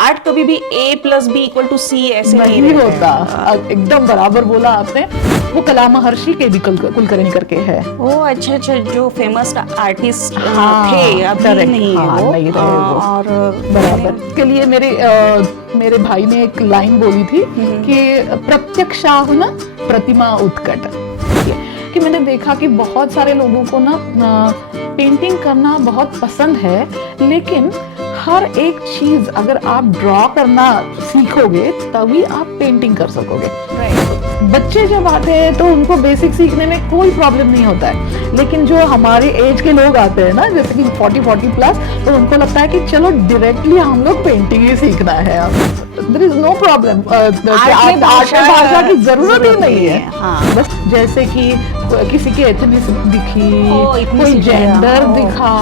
Art कभी भी A+B=C ऐसे नहीं होता। एकदम बराबर बोला आपने। वो कला महर्षि के भी कुलकर्णी करके है। ओ अच्छा, जो फेमस आर्टिस्ट हाँ, थे अभी correct, नहीं है हाँ, वो। नहीं रहे वो। और बराबर। इसके लिए मेरे भाई ने एक लाइन बोली थी कि प्रत्यक्षाहुन प्रतिमा उत्कट, कि मैंने देखा कि बहुत सारे लोगों को ना पेंटिंग करना बहुत पसंद है, लेकिन हर एक चीज अगर आप ड्रॉ करना सीखोगे तभी आप पेंटिंग कर सकोगे। बच्चे जब आते हैं तो उनको बेसिक सीखने में कोई प्रॉब्लम नहीं होता है, लेकिन जो हमारे एज के लोग आते हैं ना, जैसे कि 40 प्लस, तो उनको लगता है कि चलो डायरेक्टली हम लोग पेंटिंग ही सीखना है। There is no problem, art भाषा की जरूरत ही नहीं है। हाँ। बस जैसे कि किसी की एथनिक दिखी, कोई जेंडर दिखा,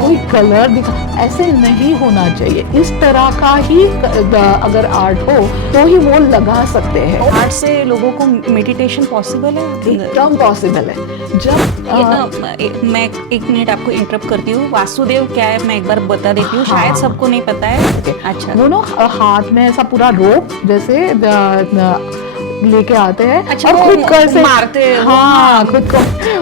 कोई कलर दिखा, ऐसे नहीं होना चाहिए। इस तरह का ही अगर आर्ट हो तो ही वो लगा सकते हैं। आर्ट से लोगों को मेडिटेशन पॉसिबल है? एकदम पॉसिबल है। जब मैं 1 मिनट आपको इंटरप्ट करती हूँ। वासुदेव क्या है मैं एक बार बता देती हूँ, शायद सबको नहीं पता है। अच्छा, वो ना हाथ में ऐसा पूरा रोप जैसे लेके आते हैं। अच्छा, और खुद को ऐसे मारते हैं। हाँ, खुद को।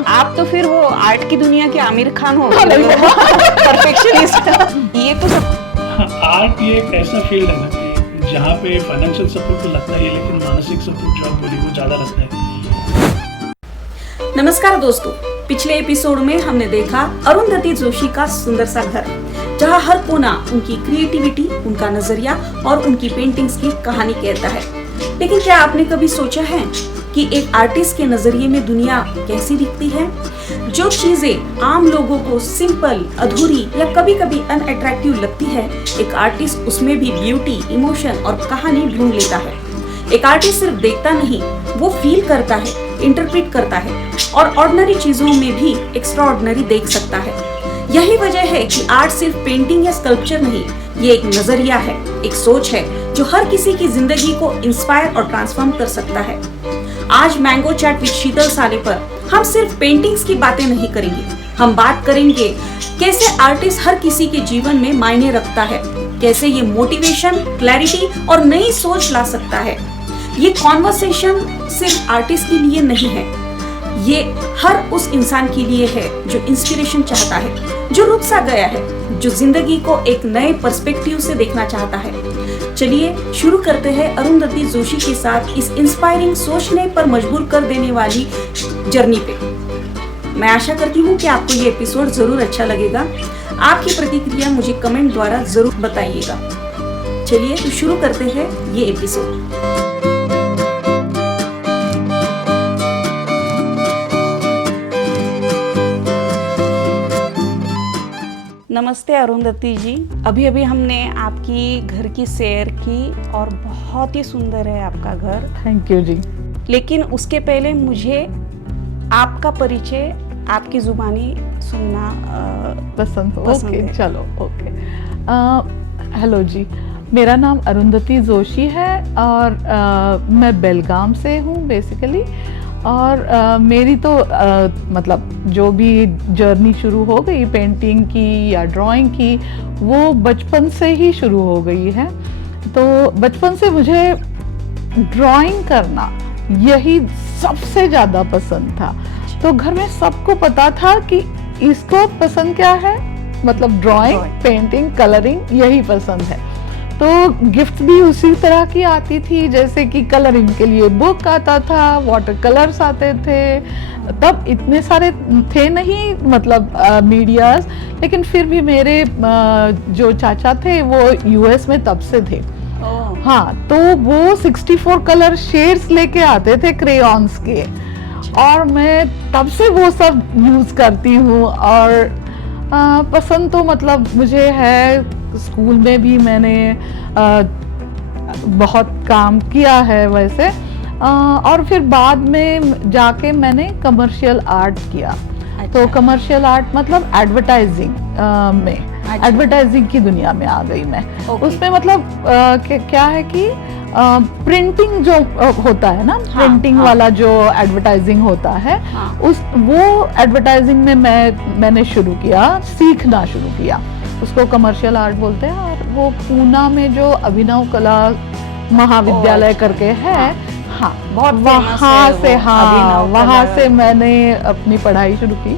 आप तो फिर वो आर्ट की दुनिया के आमिर खान हो परफेक्शनिस्ट। ये तो सब आर्ट ये एक ऐसा फील्ड है ना कि जहाँ पे फाइनेंशियल सपोर्ट तो लगता ही है, लेकिन मानसिक सपोर्ट जो आप बोली वो ज्यादा लगता है। नमस्कार दोस्तों, पिछले एपिसोड में हमने देखा अरुंधति जोशी का सुंदर सा घर, जहाँ हर कोना उनकी क्रिएटिविटी, उनका नजरिया और उनकी पेंटिंग्स की कहानी कहता है। लेकिन क्या आपने कभी सोचा है कि एक आर्टिस्ट के नजरिए में दुनिया कैसी दिखती है? जो चीजें आम लोगों को सिंपल, अधूरी या कभी कभी अनअट्रैक्टिव लगती है, एक आर्टिस्ट उसमें भी ब्यूटी, इमोशन और कहानी ढूंढ लेता है। एक आर्टिस्ट सिर्फ देखता नहीं, वो फील करता है, इंटरप्रेट करता है और ऑर्डिनरी चीजों में भी एक्स्ट्राऑर्डिनरी देख सकता है। यही वजह है कि आर्ट सिर्फ पेंटिंग या स्कल्पचर नहीं, ये एक नजरिया है, एक सोच है जो हर किसी की जिंदगी को इंस्पायर और ट्रांसफॉर्म कर सकता है। आज मैंगो चैट विद शीतल साले पर हम सिर्फ पेंटिंग्स की बातें नहीं करेंगे, हम बात करेंगे कैसे आर्टिस्ट हर किसी के जीवन में मायने रखता है, कैसे ये मोटिवेशन, क्लैरिटी और नई सोच ला सकता है। ये कॉन्वर्सेशन सिर्फ आर्टिस्ट के लिए नहीं है, ये हर उस इंसान के लिए है जो इंस्पिरेशन चाहता है, जो रुक सा गया है, जो जिंदगी को एक नए पर्सपेक्टिव से देखना चाहता है। चलिए शुरू करते हैं अरुंधति जोशी के साथ इस इंस्पायरिंग, सोचने पर मजबूर कर देने वाली जर्नी पे। मैं आशा करती हूँ कि आपको ये एपिसोड जरूर अच्छा लगेगा। आपकी प्रतिक्रिया मुझे कमेंट द्वारा जरूर बताइएगा। चलिए तो शुरू करते हैं ये एपिसोड। नमस्ते अरुंधति जी, अभी अभी हमने आपकी घर की सैर की और बहुत ही सुंदर है आपका घर। थैंक यू जी। लेकिन उसके पहले मुझे आपका परिचय आपकी जुबानी सुनना पसंद है। ओके, चलो ओके। हेलो जी, मेरा नाम अरुंधति जोशी है और मैं बेलगाम से हूँ बेसिकली। और मेरी तो मतलब जो भी जर्नी शुरू हो गई पेंटिंग की या ड्राइंग की, वो बचपन से ही शुरू हो गई है। तो बचपन से मुझे ड्राइंग करना यही सबसे ज़्यादा पसंद था। तो घर में सबको पता था कि इसको पसंद क्या है, मतलब ड्राइंग, पेंटिंग, कलरिंग यही पसंद है। तो गिफ्ट भी उसी तरह की आती थी, जैसे कि कलरिंग के लिए बुक आता था, वाटर कलर्स आते थे। तब इतने सारे थे नहीं मतलब मीडियाज, लेकिन फिर भी मेरे जो चाचा थे वो यूएस में तब से थे। हाँ, तो वो 64 कलर शेड्स लेके आते थे क्रेयॉन्स के, और मैं तब से वो सब यूज करती हूँ। और पसंद तो मतलब मुझे है। स्कूल में भी मैंने बहुत काम किया है वैसे, और फिर बाद में जाके मैंने कमर्शियल आर्ट किया। अच्छा। तो कमर्शियल आर्ट मतलब एडवर्टाइजिंग में, अच्छा। एडवर्टाइजिंग की दुनिया में आ गई मैं। उसमें मतलब क्या है कि प्रिंटिंग जो होता है ना, प्रिंटिंग वाला जो एडवर्टाइजिंग होता है, वो एडवर्टाइजिंग में मैंने शुरू किया, सीखना शुरू किया। उसको कमर्शियल आर्ट बोलते हैं। और वो पूना में जो अभिनव कला महाविद्यालय करके है, हाँ बहुत famous वहाँ है से, वो हाँ अभिनव वहाँ कला। से मैंने अपनी पढ़ाई शुरू की।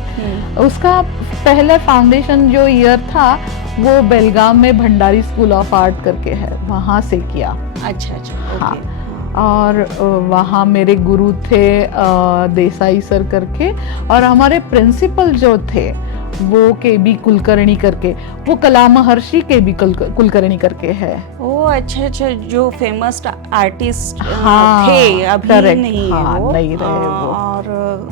उसका पहले फाउंडेशन जो ईयर था वो बेलगाम में भंडारी स्कूल ऑफ आर्ट करके है, वहाँ से किया। अच्छा अच्छा, हाँ, ओके। और वहाँ मेरे गुरु थे देसाई सर करके, और हमारे प्रिंसिपल जो थे वो केबी कुलकर्णी करके, वो कला महर्षि केबी कुलकर्णी करके है। ओ अच्छा अच्छा, जो फेमस आर्टिस्ट हाँ, थे, अभी correct, नहीं हाँ, है वो, नहीं रहे वो। और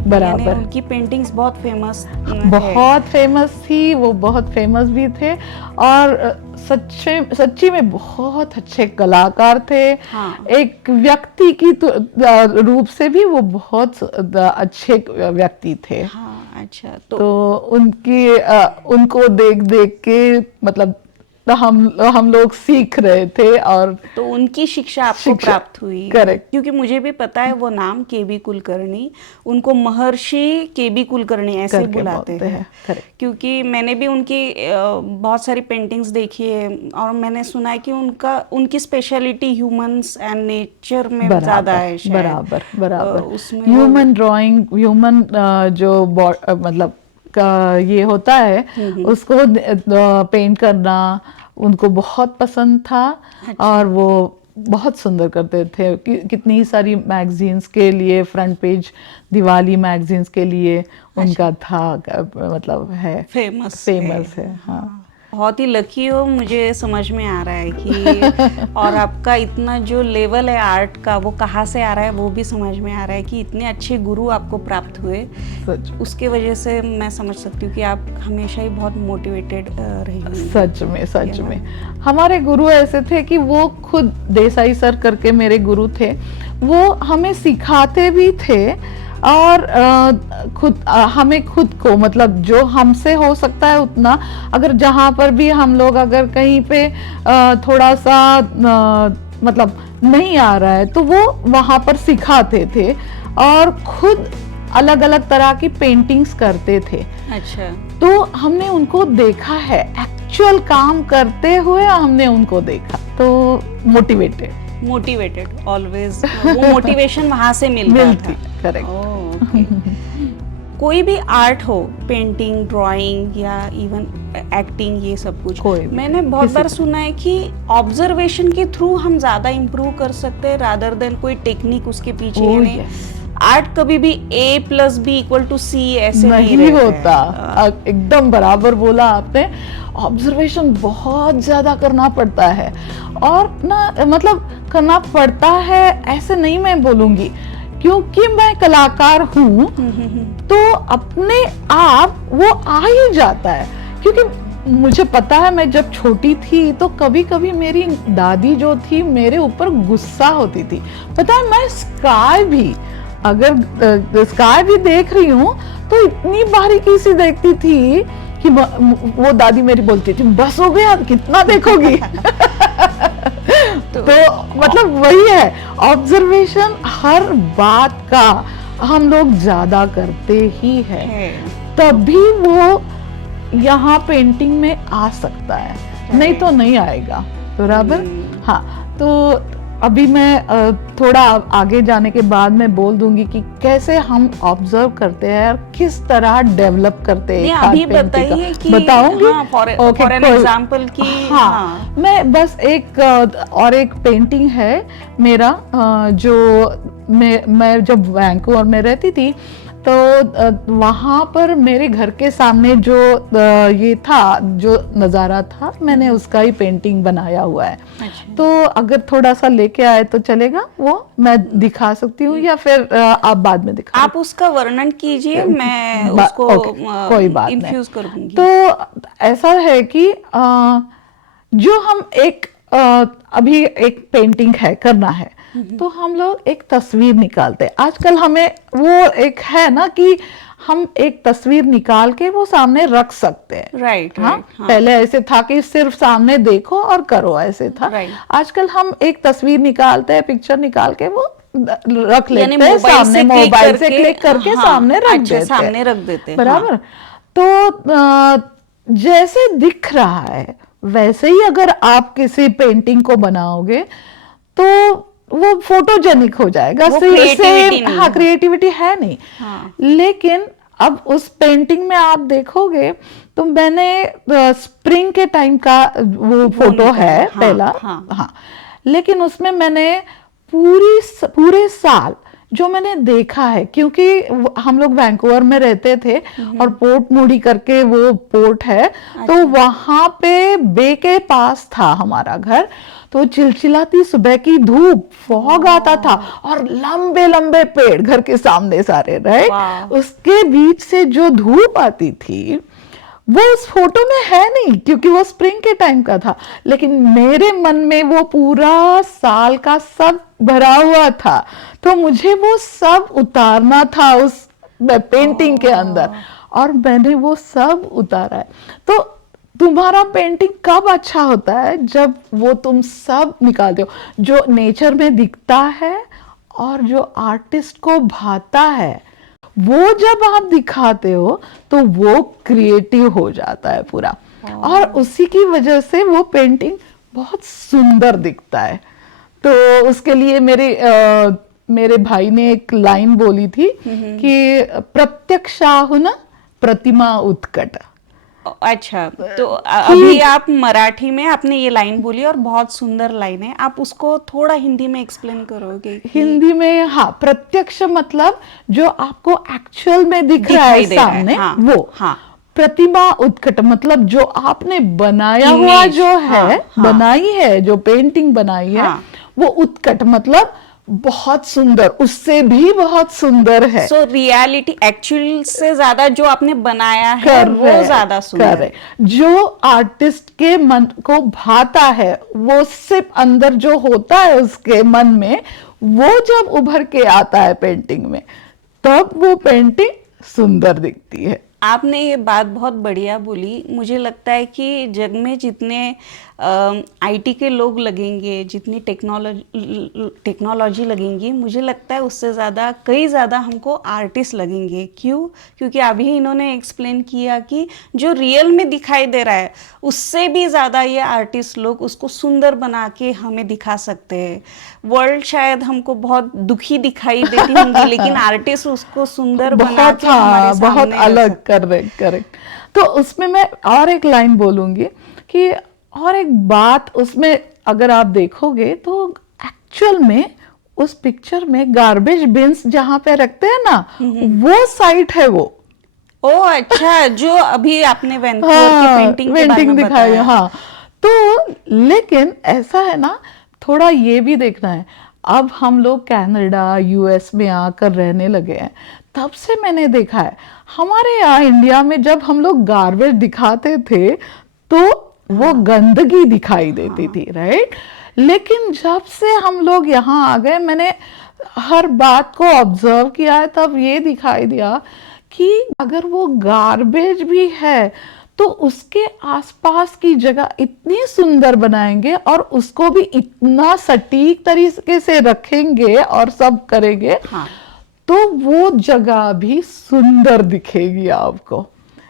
बराबर। यानी उनकी पेंटिंग्स बहुत फेमस बहुत फेमस थी वो, बहुत फेमस भी थे, और सच्ची में बहुत अच्छे कलाकार थे। हाँ। एक व्यक्ति की रूप से भी वो बहुत अच्छे व्यक्ति थे। हाँ अच्छा, तो उनको देख देख के मतलब हम लोग सीख रहे थे, और तो उनकी शिक्षा आपको प्राप्त हुई। करेक्ट। क्योंकि मुझे भी पता है वो नाम केबी कुलकर्णी, उनको महर्षि केबी कुलकर्णी ऐसे करके बुलाते बोलते हैं। करेक्ट। क्योंकि मैंने भी उनकी बहुत सारी पेंटिंग्स देखी है, और मैंने सुना है कि उनकी स्पेशलिटी ह्यूमंस एंड नेचर में ज्यादा है शायद। बराबर उसमें ह्यूमन ड्राइंग, ह्यूमन जो मतलब ये होता है उसको पेंट करना उनको बहुत पसंद था। अच्छा। और वो बहुत सुंदर करते थे, कितनी सारी मैगजीन्स के लिए फ्रंट पेज दिवाली मैगजीन्स के लिए उनका था, मतलब है फेमस है। हाँ, बहुत ही लकी हो, मुझे समझ में आ रहा है कि और आपका इतना जो लेवल है आर्ट का वो कहाँ से आ रहा है वो भी समझ में आ रहा है कि इतने अच्छे गुरु आपको प्राप्त हुए। उसके वजह से मैं समझ सकती हूँ कि आप हमेशा ही बहुत मोटिवेटेड रही होंगी। सच में हमारे गुरु ऐसे थे कि वो खुद देसाई सर करके मेरे गुरु थे, वो हमें सिखाते भी थे, और हमें खुद को मतलब जो हमसे हो सकता है उतना, अगर जहाँ पर भी हम लोग अगर कहीं पे थोड़ा सा मतलब नहीं आ रहा है तो वो वहाँ पर सिखाते थे, और खुद अलग अलग तरह की पेंटिंग्स करते थे। अच्छा। तो हमने उनको देखा है, एक्चुअल काम करते हुए हमने उनको देखा, तो मोटिवेटेड ऑलवेज वो मोटिवेशन वहां से मिलती। करेक्ट। कोई भी आर्ट हो, पेंटिंग, ड्राइंग या इवन एक्टिंग, ये सब कुछ मैंने बहुत बार सुना है कि ऑब्जर्वेशन के थ्रू हम ज्यादा इम्प्रूव कर सकते हैं रादर देन कोई टेक्निक उसके पीछे। आर्ट कभी भी A+B=C ऐसे नहीं होता। एकदम बराबर बोला आपने, ऑब्जर्वेशन बहुत ज्यादा करना पड़ता है, और ना मतलब करना पड़ता है ऐसे नहीं मैं बोलूंगी, क्योंकि मैं कलाकार हूँ तो अपने आप वो आ ही जाता है। क्योंकि मुझे पता है, मैं जब छोटी थी तो कभी कभी मेरी दादी जो थी मेरे ऊपर गुस्सा होती थी। पता है, मैं स्काई भी अगर स्काई भी देख रही हूँ तो इतनी बारीकी से देखती थी कि वो दादी मेरी बोलती थी, बस हो गया, कितना देखोगी। तो मतलब वही है, ऑब्जर्वेशन हर बात का हम लोग ज्यादा करते ही हैं, तभी वो यहाँ पेंटिंग में आ सकता है, नहीं तो नहीं आएगा। बराबर। हाँ, तो अभी मैं थोड़ा आगे जाने के बाद मैं बोल दूंगी कि कैसे हम ऑब्जर्व करते हैं और किस तरह डेवलप करते हैं। अभी बताइए कि बताऊंगी। हाँ, फॉर एन एग्जांपल की। हाँ, मैं बस एक पेंटिंग है मेरा, जो मैं जब वैंकूवर में रहती थी तो वहाँ पर मेरे घर के सामने जो ये था, जो नज़ारा था, मैंने उसका ही पेंटिंग बनाया हुआ है। अच्छा। तो अगर थोड़ा सा लेके आए तो चलेगा, वो मैं दिखा सकती हूँ, या फिर आप बाद में दिखा। आप उसका वर्णन कीजिए, मैं उसको कोई बात इन्फ्यूज कर दूंगी। तो ऐसा है कि जो हम अभी एक पेंटिंग है करना है, तो हम लोग एक तस्वीर निकालते हैं। आजकल हमें वो एक है ना कि हम एक तस्वीर निकाल के वो सामने रख सकते हैं। राइट। हाँ, पहले ऐसे था कि सिर्फ सामने देखो और करो, ऐसे था। आजकल हम एक तस्वीर निकालते हैं, पिक्चर निकाल के वो रख लेते हैं सामने, मोबाइल से क्लिक करके सामने रख देते हैं। बराबर। तो जैसे दिख रहा है वैसे ही अगर आप किसी पेंटिंग को बनाओगे तो वो फोटोजेनिक हो जाएगा। वो creativity नहीं हाँ, है। क्रिएटिविटी है नहीं। हाँ। लेकिन अब उस पेंटिंग में आप देखोगे तो मैंने स्प्रिंग के टाइम का वो फोटो निकाला, है हाँ, पहला। हाँ। हाँ, लेकिन उसमें मैंने पूरे साल जो मैंने देखा है, क्योंकि हम लोग वैंकूवर में रहते थे और पोर्ट मूडी करके वो पोर्ट है, तो वहां पे बे के पास था हमारा घर। तो चिलचिलाती सुबह की धूप, फॉग आता था और लंबे लंबे पेड़ घर के सामने सारे, राइट? वाह। उसके बीच से जो धूप आती थी वो उस फोटो में है नहीं, क्योंकि वो स्प्रिंग के टाइम का था। लेकिन मेरे मन में वो पूरा साल का सब भरा हुआ था, तो मुझे वो सब उतारना था उस पेंटिंग के अंदर, और मैंने वो सब उतारा है। तो तुम्हारा पेंटिंग कब अच्छा होता है? जब वो तुम सब निकालते हो जो नेचर में दिखता है और जो आर्टिस्ट को भाता है, वो जब आप दिखाते हो तो वो क्रिएटिव हो जाता है पूरा, और उसी की वजह से वो पेंटिंग बहुत सुंदर दिखता है। तो उसके लिए मेरे भाई ने एक लाइन बोली थी कि प्रत्यक्षाहुन प्रतिमा उत्कट। अच्छा, तो अभी आप मराठी में आपने ये लाइन बोली और बहुत सुंदर लाइन है, आप उसको थोड़ा हिंदी में एक्सप्लेन करोगे? हिंदी में, हाँ, प्रत्यक्ष मतलब जो आपको एक्चुअल में दिख रहा है दिखाई दे रहा है, सामने, हाँ, वो। हाँ। प्रतिमा उत्कट मतलब जो आपने बनाया हुआ Image, जो है, हाँ, हाँ। बनाई है, जो पेंटिंग बनाई है, हाँ। वो उत्कट मतलब बहुत सुंदर, उससे भी बहुत सुंदर है। सो रियलिटी एक्चुअल से ज्यादा जो आपने बनाया है वो ज्यादा सुंदर है। जो आर्टिस्ट के मन को भाता है, वो सिर्फ अंदर जो होता है उसके मन में, वो जब उभर के आता है पेंटिंग में, तब वो पेंटिंग सुंदर दिखती है। आपने ये बात बहुत बढ़िया बोली। मुझे लगता है कि जग में जितने आईटी के लोग लगेंगे, जितनी टेक्नोलॉजी लगेंगी, मुझे लगता है उससे ज़्यादा, कई ज़्यादा हमको आर्टिस्ट लगेंगे। क्यों? क्योंकि अभी इन्होंने एक्सप्लेन किया कि जो रियल में दिखाई दे रहा है उससे भी ज़्यादा ये आर्टिस्ट लोग उसको सुंदर बना के हमें दिखा सकते हैं। वर्ल्ड शायद हमको बहुत दुखी दिखाई देती होंगी, लेकिन आर्टिस्ट उसको सुंदर बना के हमारे सामने बहुत रख अलग, सकते हैं। करेक्ट। तो उसमें मैं और एक लाइन बोलूंगी कि, और एक बात उसमें अगर आप देखोगे तो एक्चुअल में उस पिक्चर में गार्बेज बिन्स जहां पे रखते हैं ना, वो साइट है वो। ओ अच्छा, जो अभी आपने वैंकूवर की पेंटिंग के बारे में दिखाई, बताया। हाँ। तो लेकिन ऐसा है ना, थोड़ा ये भी देखना है, अब हम लोग कनाडा यूएस में आकर रहने लगे हैं, तब से मैंने देखा है हमारे यहाँ इंडिया में जब हम लोग गार्बेज दिखाते थे तो वो गंदगी दिखाई देती थी, राइट? लेकिन जब से हम लोग यहाँ आ गए, मैंने हर बात को ऑब्जर्व किया है, तब ये दिखाई दिया कि अगर वो गार्बेज भी है तो उसके आसपास की जगह इतनी सुंदर बनाएंगे और उसको भी इतना सटीक तरीके से रखेंगे और सब करेंगे, हाँ। तो वो जगह भी सुंदर दिखेगी आपको।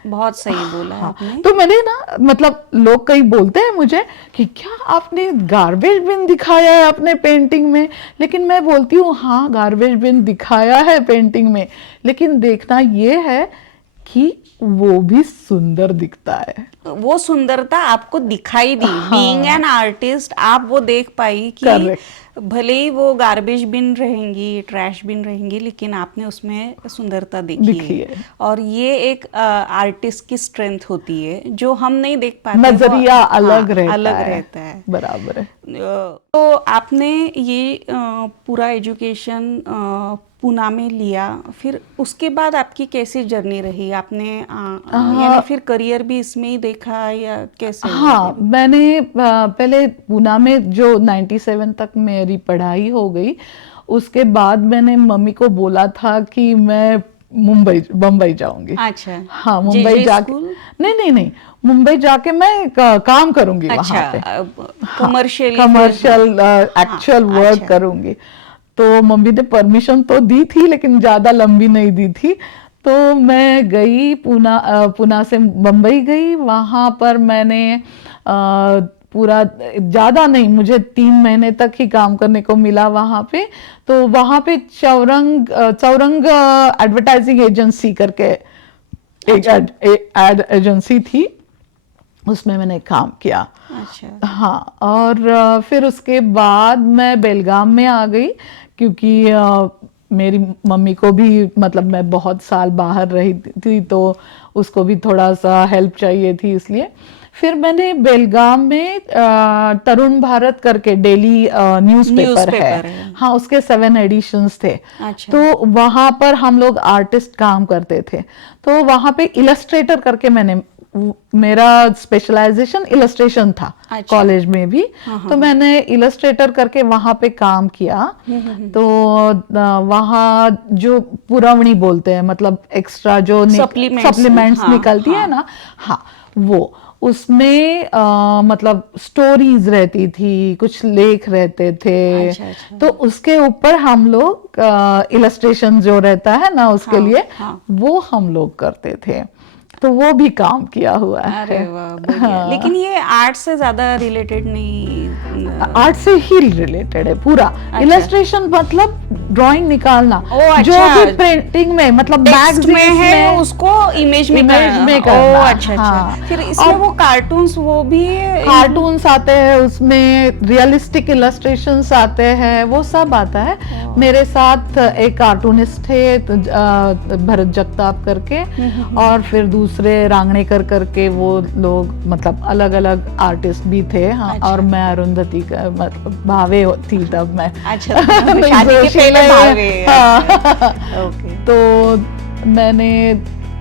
बहुत सही बोला हाँ, आपने। तो मैंने ना, मतलब लोग कई बोलते हैं मुझे कि क्या आपने गार्बेज बिन दिखाया है अपने पेंटिंग में, लेकिन मैं बोलती हूँ हाँ, गार्बेज बिन दिखाया है पेंटिंग में, लेकिन देखना ये है कि वो भी सुंदर दिखता है। वो सुंदरता आपको दिखाई दी, हाँ। बीइंग एन आर्टिस्ट आप वो देख पाई कि Correct. भले ही वो गार्बेज बिन रहेंगी, ट्रैश बिन रहेंगी, लेकिन आपने उसमें सुंदरता देखी है। और ये एक आर्टिस्ट की स्ट्रेंथ होती है जो हम नहीं देख पाते, नजरिया वो, अलग हाँ, रहता अलग है। रहता है। बराबर है। तो आपने ये पूरा एजुकेशन पुणे में लिया, फिर उसके बाद आपकी कैसी जर्नी रही? आपने यानी फिर करियर भी इसमें ही देखा या कैसे? हाँ, मैंने पहले पुणे में जो 97 तक मेरी पढ़ाई हो गई, उसके बाद मैंने मम्मी को बोला था कि मैं मुंबई जाऊंगी। अच्छा, हाँ, मुंबई जाके, नहीं, मुंबई जाके मैं काम करूंगी। अच्छा, वहां पे कमर्शियल एक्चुअल वर्क करूंगी। तो मम्मी ने परमिशन तो दी थी, लेकिन ज्यादा लंबी नहीं दी थी। तो मैं गई पुणे से मुंबई गई, वहां पर मैंने पूरा ज्यादा नहीं, मुझे 3 महीने तक ही काम करने को मिला वहां पे। तो वहां पे चौरंग एडवर्टाइजिंग एजेंसी करके एक एड एजेंसी थी, उसमें मैंने काम किया। अच्छा। हाँ, और फिर उसके बाद मैं बेलगाम में आ गई, क्योंकि मेरी मम्मी को भी, मतलब मैं बहुत साल बाहर रही थी तो उसको भी थोड़ा सा हेल्प चाहिए थी, इसलिए फिर मैंने बेलगाम में तरुण भारत करके डेली न्यूज़पेपर है, हाँ, उसके 7 एडिशंस थे। अच्छा। तो वहां पर हम लोग आर्टिस्ट काम करते थे, तो वहां पे इलस्ट्रेटर करके मेरा स्पेशलाइजेशन इलस्ट्रेशन था। अच्छा। कॉलेज में भी। तो मैंने इलस्ट्रेटर करके वहां पे काम किया। तो वहाँ जो पुरवनी बोलते हैं, मतलब एक्स्ट्रा जो सप्लीमेंट्स निकलती है ना, हाँ, वो उसमें मतलब स्टोरीज रहती थी, कुछ लेख रहते थे। अच्छा। तो उसके ऊपर हम लोग इलस्ट्रेशन जो रहता है ना, उसके लिए वो हम लोग करते थे। तो वो भी काम किया हुआ है। अरे वाह, बढ़िया। लेकिन ये आर्ट से ज्यादा रिलेटेड नहीं? आर्ट से ही रिलेटेड है पूरा। अच्छा। इलस्ट्रेशन मतलब ड्राइंग निकालना। अच्छा। जो भी प्रिंटिंग में, मतलब टेक्स्ट में है उसको इमेज में करना। अच्छा। हाँ। फिर इसमें वो कार्टून्स, वो भी कार्टून्स आते हैं उसमें, रियलिस्टिक इलस्ट्रेशंस आते हैं, वो सब आता है। मेरे साथ एक कार्टूनिस्ट थे भरत जगताप करके, और फिर दूसरे रांगणेकर करके, वो लोग मतलब अलग अलग आर्टिस्ट भी थे। हाँ। अच्छा। और मैं अरुंधति का, मतलब भावे थी तब मैं। अच्छा। शादी के पहले भावे। हाँ। ओके। तो मैंने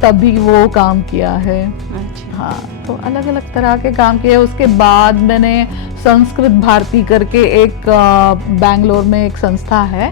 तभी वो काम किया है। अच्छा। हाँ, तो अलग अलग तरह के काम किए। उसके बाद मैंने संस्कृत भारती करके एक बैंगलोर में एक संस्था है,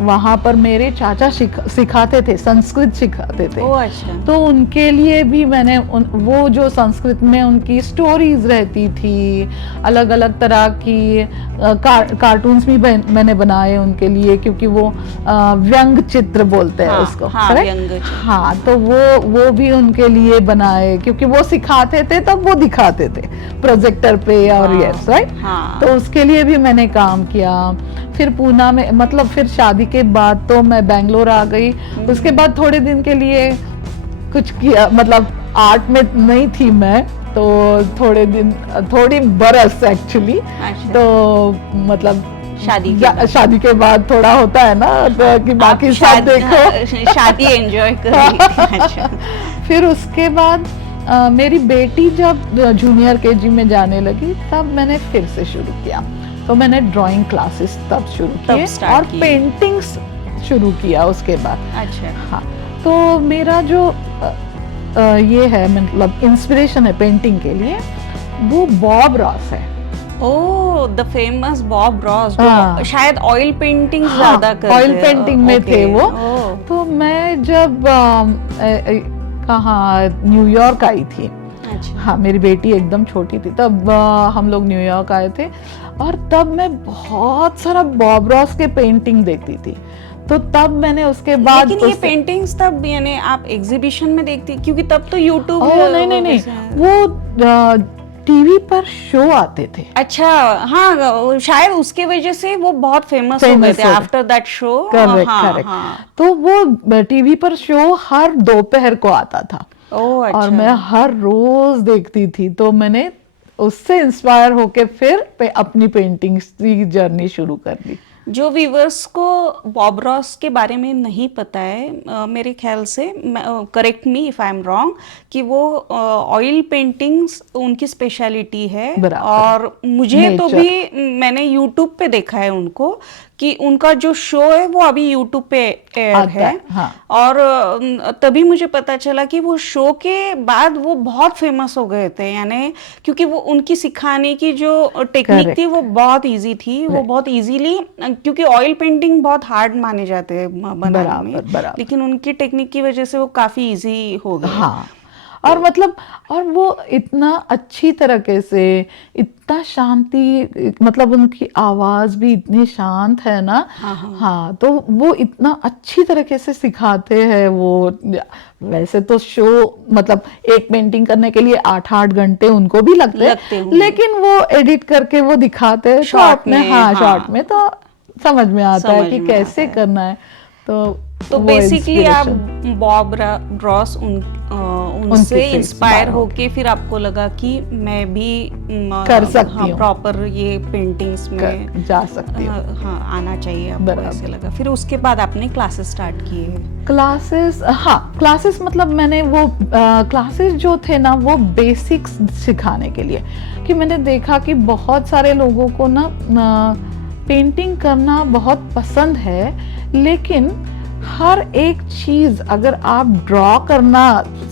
वहाँ पर मेरे चाचा सिखाते थे, संस्कृत सिखाते थे। ओह, अच्छा। तो उनके लिए भी मैंने वो जो संस्कृत में उनकी स्टोरीज रहती थी, अलग अलग तरह की कार्टून्स भी मैंने बनाए उनके लिए, क्योंकि वो व्यंग चित्र बोलते हैं उसको। हाँ, व्यंग चित्र। हाँ, तो वो भी उनके लिए बनाए, क्योंकि वो सिखाते थे तब वो दिखाते थे प्रोजेक्टर पे, और यस, राइट। हाँ। तो उसके लिए भी मैंने काम किया। फिर पूना में, मतलब फिर शादी के बाद तो मैं बेंगलोर आ गई। उसके बाद थोड़े दिन के लिए कुछ किया, मतलब आर्ट में नहीं थी मैं, तो थोड़ी बरस एक्चुअली। अच्छा। तो मतलब शादी के बाद थोड़ा होता है ना, कि बाकी सब देखो, शादी एंजॉय कर। अच्छा। फिर उसके बाद मेरी बेटी जब जूनियर केजी में जाने लगी, तब मैंने फिर से शुरू किया। तो मैंने ड्राइंग क्लासेस तब शुरू किए, और पेंटिंग्स शुरू किया उसके बाद। अच्छा। हाँ, तो मेरा जो ये है, मतलब इंस्पिरेशन है पेंटिंग के लिए, वो बॉब रॉस है। ओह, द फेमस बॉब रॉस, जो शायद ऑयल पेंटिंग ज्यादा करते हैं। ऑयल पेंटिंग में थे वो। तो मैं जब कहाँ न्यूयॉर्क आई थी। अच्छा। हाँ, मेरी बेटी एकदम छोटी थी तब, हम लोग न्यूयॉर्क आए थे, और तब मैं बहुत सारा बॉब रॉस के पेंटिंग देखती थी। तो तब मैंने उसके बाद, लेकिन ये पेंटिंग्स तब यानी आप एग्जीबिशन में देखती, क्योंकि तब तो यूट्यूब नहीं, वो टीवी पर शो आते थे। अच्छा। हाँ, शायद उसके वजह से वो बहुत फेमस हो गए थे आफ्टर दैट शो। करेक्ट। तो वो टीवी पर शो हर दोपहर को आता था। ओह, अच्छा। और मैं हर रोज देखती थी। तो मैंने उससे इंस्पायर होके फिर अपनी पेंटिंग की जर्नी शुरू कर दी। जो व्यूवर्स को बॉब रॉस के बारे में नहीं पता है, मेरे ख्याल से, correct me if I am wrong, कि वो ऑयल पेंटिंग्स उनकी स्पेशलिटी है। और मुझे तो भी, मैंने यूट्यूब पे देखा है उनको, कि उनका जो शो है वो अभी यूट्यूब पे एयर है। हाँ। और तभी मुझे पता चला कि वो शो के बाद वो बहुत फेमस हो गए थे, यानी क्योंकि वो उनकी सिखाने की जो टेक्निक थी वो बहुत इजी थी। वो बहुत इजीली, क्योंकि ऑयल पेंटिंग बहुत हार्ड माने जाते हैं बनाने में, लेकिन उनकी टेक्निक की वजह से वो काफी इजी हो गए। हाँ, और मतलब और वो इतना अच्छी तरीके से, इतना शांति, मतलब उनकी आवाज भी इतनी शांत है ना। हाँ, तो वो इतना अच्छी तरीके से सिखाते हैं वो। वैसे तो शो मतलब एक पेंटिंग करने के लिए 8-8 घंटे उनको भी लगते हैं, लेकिन वो एडिट करके वो दिखाते हैं तो अपने शॉर्ट में तो समझ में आता है कि कैसे करना है। तो बेसिकली आप बॉब रॉस उनसे इंस्पायर होके फिर आपको लगा कि मैं भी कर सकती हूँ, प्रॉपर ये पेंटिंग्स में जा सकती हूँ, हाँ आना चाहिए आपको, ऐसे लगा। फिर उसके बाद आपने क्लासेस स्टार्ट किए? क्लासेस मतलब मैंने वो क्लासेस जो थे ना वो बेसिक्स सिखाने के लिए, कि मैंने देखा कि बहुत सारे लोगों को ना पेंटिंग करना बहुत पसंद है, लेकिन हर एक चीज अगर आप ड्रॉ करना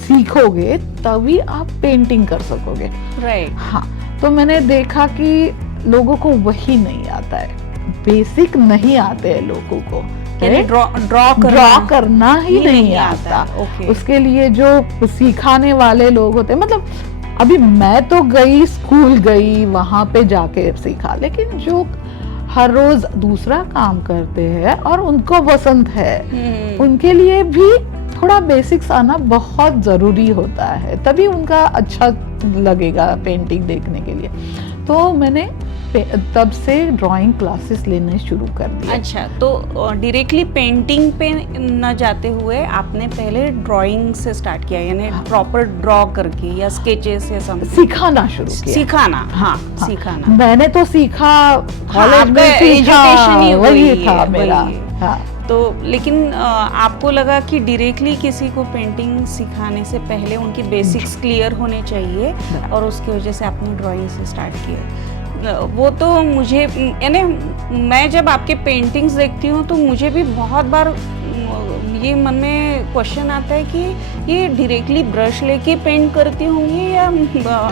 सीखोगे तभी आप पेंटिंग कर सकोगे, राइट। हाँ, तो मैंने देखा कि लोगों को वही नहीं आता है, बेसिक नहीं आते हैं लोगों को, ड्रॉ करना ही नहीं आता। उसके लिए जो सिखाने वाले लोग होते हैं, मतलब अभी मैं तो गई, स्कूल गई, वहां पे जाके सीखा, लेकिन जो हर रोज दूसरा काम करते हैं और उनको पसंद है, उनके लिए भी थोड़ा बेसिक्स आना बहुत जरूरी होता है, तभी उनका अच्छा लगेगा पेंटिंग देखने के लिए। तो मैंने तब से ड्राइंग क्लासेस लेने शुरू कर दिए। अच्छा, तो डायरेक्टली पेंटिंग पे न जाते हुए आपने पहले ड्राइंग से स्टार्ट किया, यानी प्रॉपर ड्रॉ करके या स्केचेस या समथिंग सिखाना शुरू किया। सिखाना, हाँ, सिखाना। मैंने तो सीखा, कॉलेज में एजुकेशन ही वही था मेरा। हाँ, तो लेकिन आपको लगा कि डायरेक्टली किसी को पेंटिंग सिखाने से पहले उनकी बेसिक्स क्लियर होने चाहिए, और उसकी वजह से आपने ड्राइंग से स्टार्ट किया। वो तो मुझे, यानी मैं जब आपके पेंटिंग्स देखती हूँ तो मुझे भी बहुत बार ये मन में क्वेश्चन आता है कि ये डायरेक्टली ब्रश लेके पेंट करती होंगी या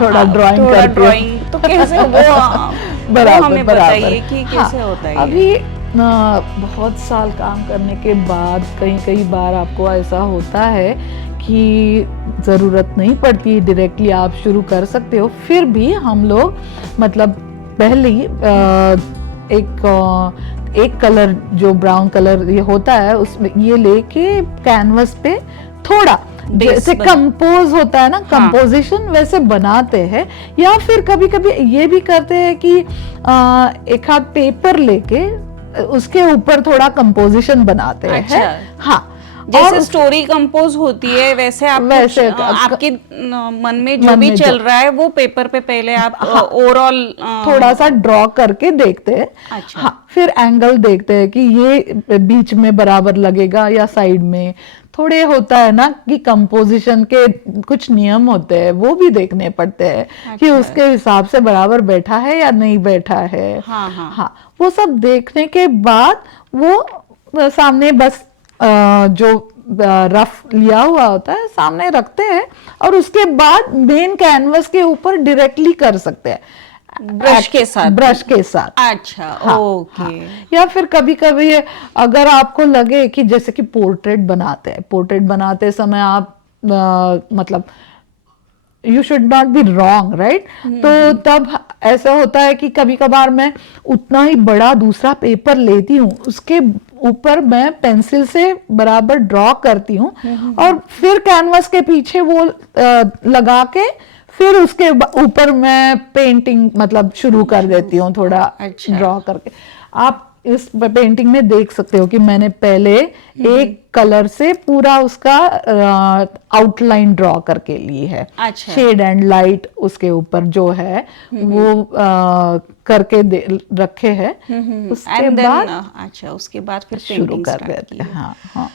थोड़ा ड्राइंग, तो कैसे वो हमें बताइए कि कैसे होता है। अभी बहुत साल काम करने के बाद कई बार आपको ऐसा होता है कि ज़रूरत नहीं पड़ती डायरेक्टली, आप शुरू कर सकते हो। फिर भी हम लोग मतलब पहले एक कलर जो ब्राउन कलर ये होता है उसमें ये लेके कैनवस पे थोड़ा जैसे कंपोज होता है ना, कंपोजिशन वैसे बनाते हैं। या फिर कभी कभी ये भी करते हैं कि एक हाथ पेपर लेके उसके ऊपर थोड़ा कंपोजिशन बनाते हैं। हाँ, जैसे स्टोरी कंपोज होती है वैसे आप आपके मन में जो भी चल रहा है वो पेपर पे पहले आप ओवरऑल थोड़ा सा ड्रॉ करके देखते हैं। अच्छा। हाँ, फिर एंगल देखते हैं कि ये बीच में बराबर लगेगा या साइड में। थोड़े होता है ना कि कंपोजिशन के कुछ नियम होते हैं, वो भी देखने पड़ते हैं। अच्छा। कि उसके हिसाब से बराबर बैठा है या नहीं बैठा है। हाँ, वो सब देखने के बाद वो सामने बस जो रफ लिया हुआ होता है सामने रखते हैं, और उसके बाद मेन कैनवस के ऊपर डायरेक्टली कर सकते हैं ब्रश के साथ। अच्छा, हाँ, ओके। हाँ। या फिर कभी कभी अगर आपको लगे कि जैसे कि पोर्ट्रेट बनाते समय आप मतलब you should not be wrong, right. तो तब ऐसा होता है कि कभी कभार मैं उतना ही बड़ा दूसरा पेपर लेती हूँ, उसके ऊपर मैं पेंसिल से बराबर ड्रॉ करती हूँ, और फिर कैनवस के पीछे वो लगा के फिर उसके ऊपर मैं पेंटिंग मतलब शुरू कर देती हूँ थोड़ा। अच्छा। ड्रॉ करके आप इस पेंटिंग में देख सकते हो कि मैंने पहले एक कलर से पूरा उसका आउटलाइन ड्रॉ करके ली है। अच्छा। शेड एंड लाइट उसके ऊपर जो है वो करके रखे हैं। उसके बाद अच्छा, उसके बाद फिर शुरू कर देते हैं। हाँ, हाँ।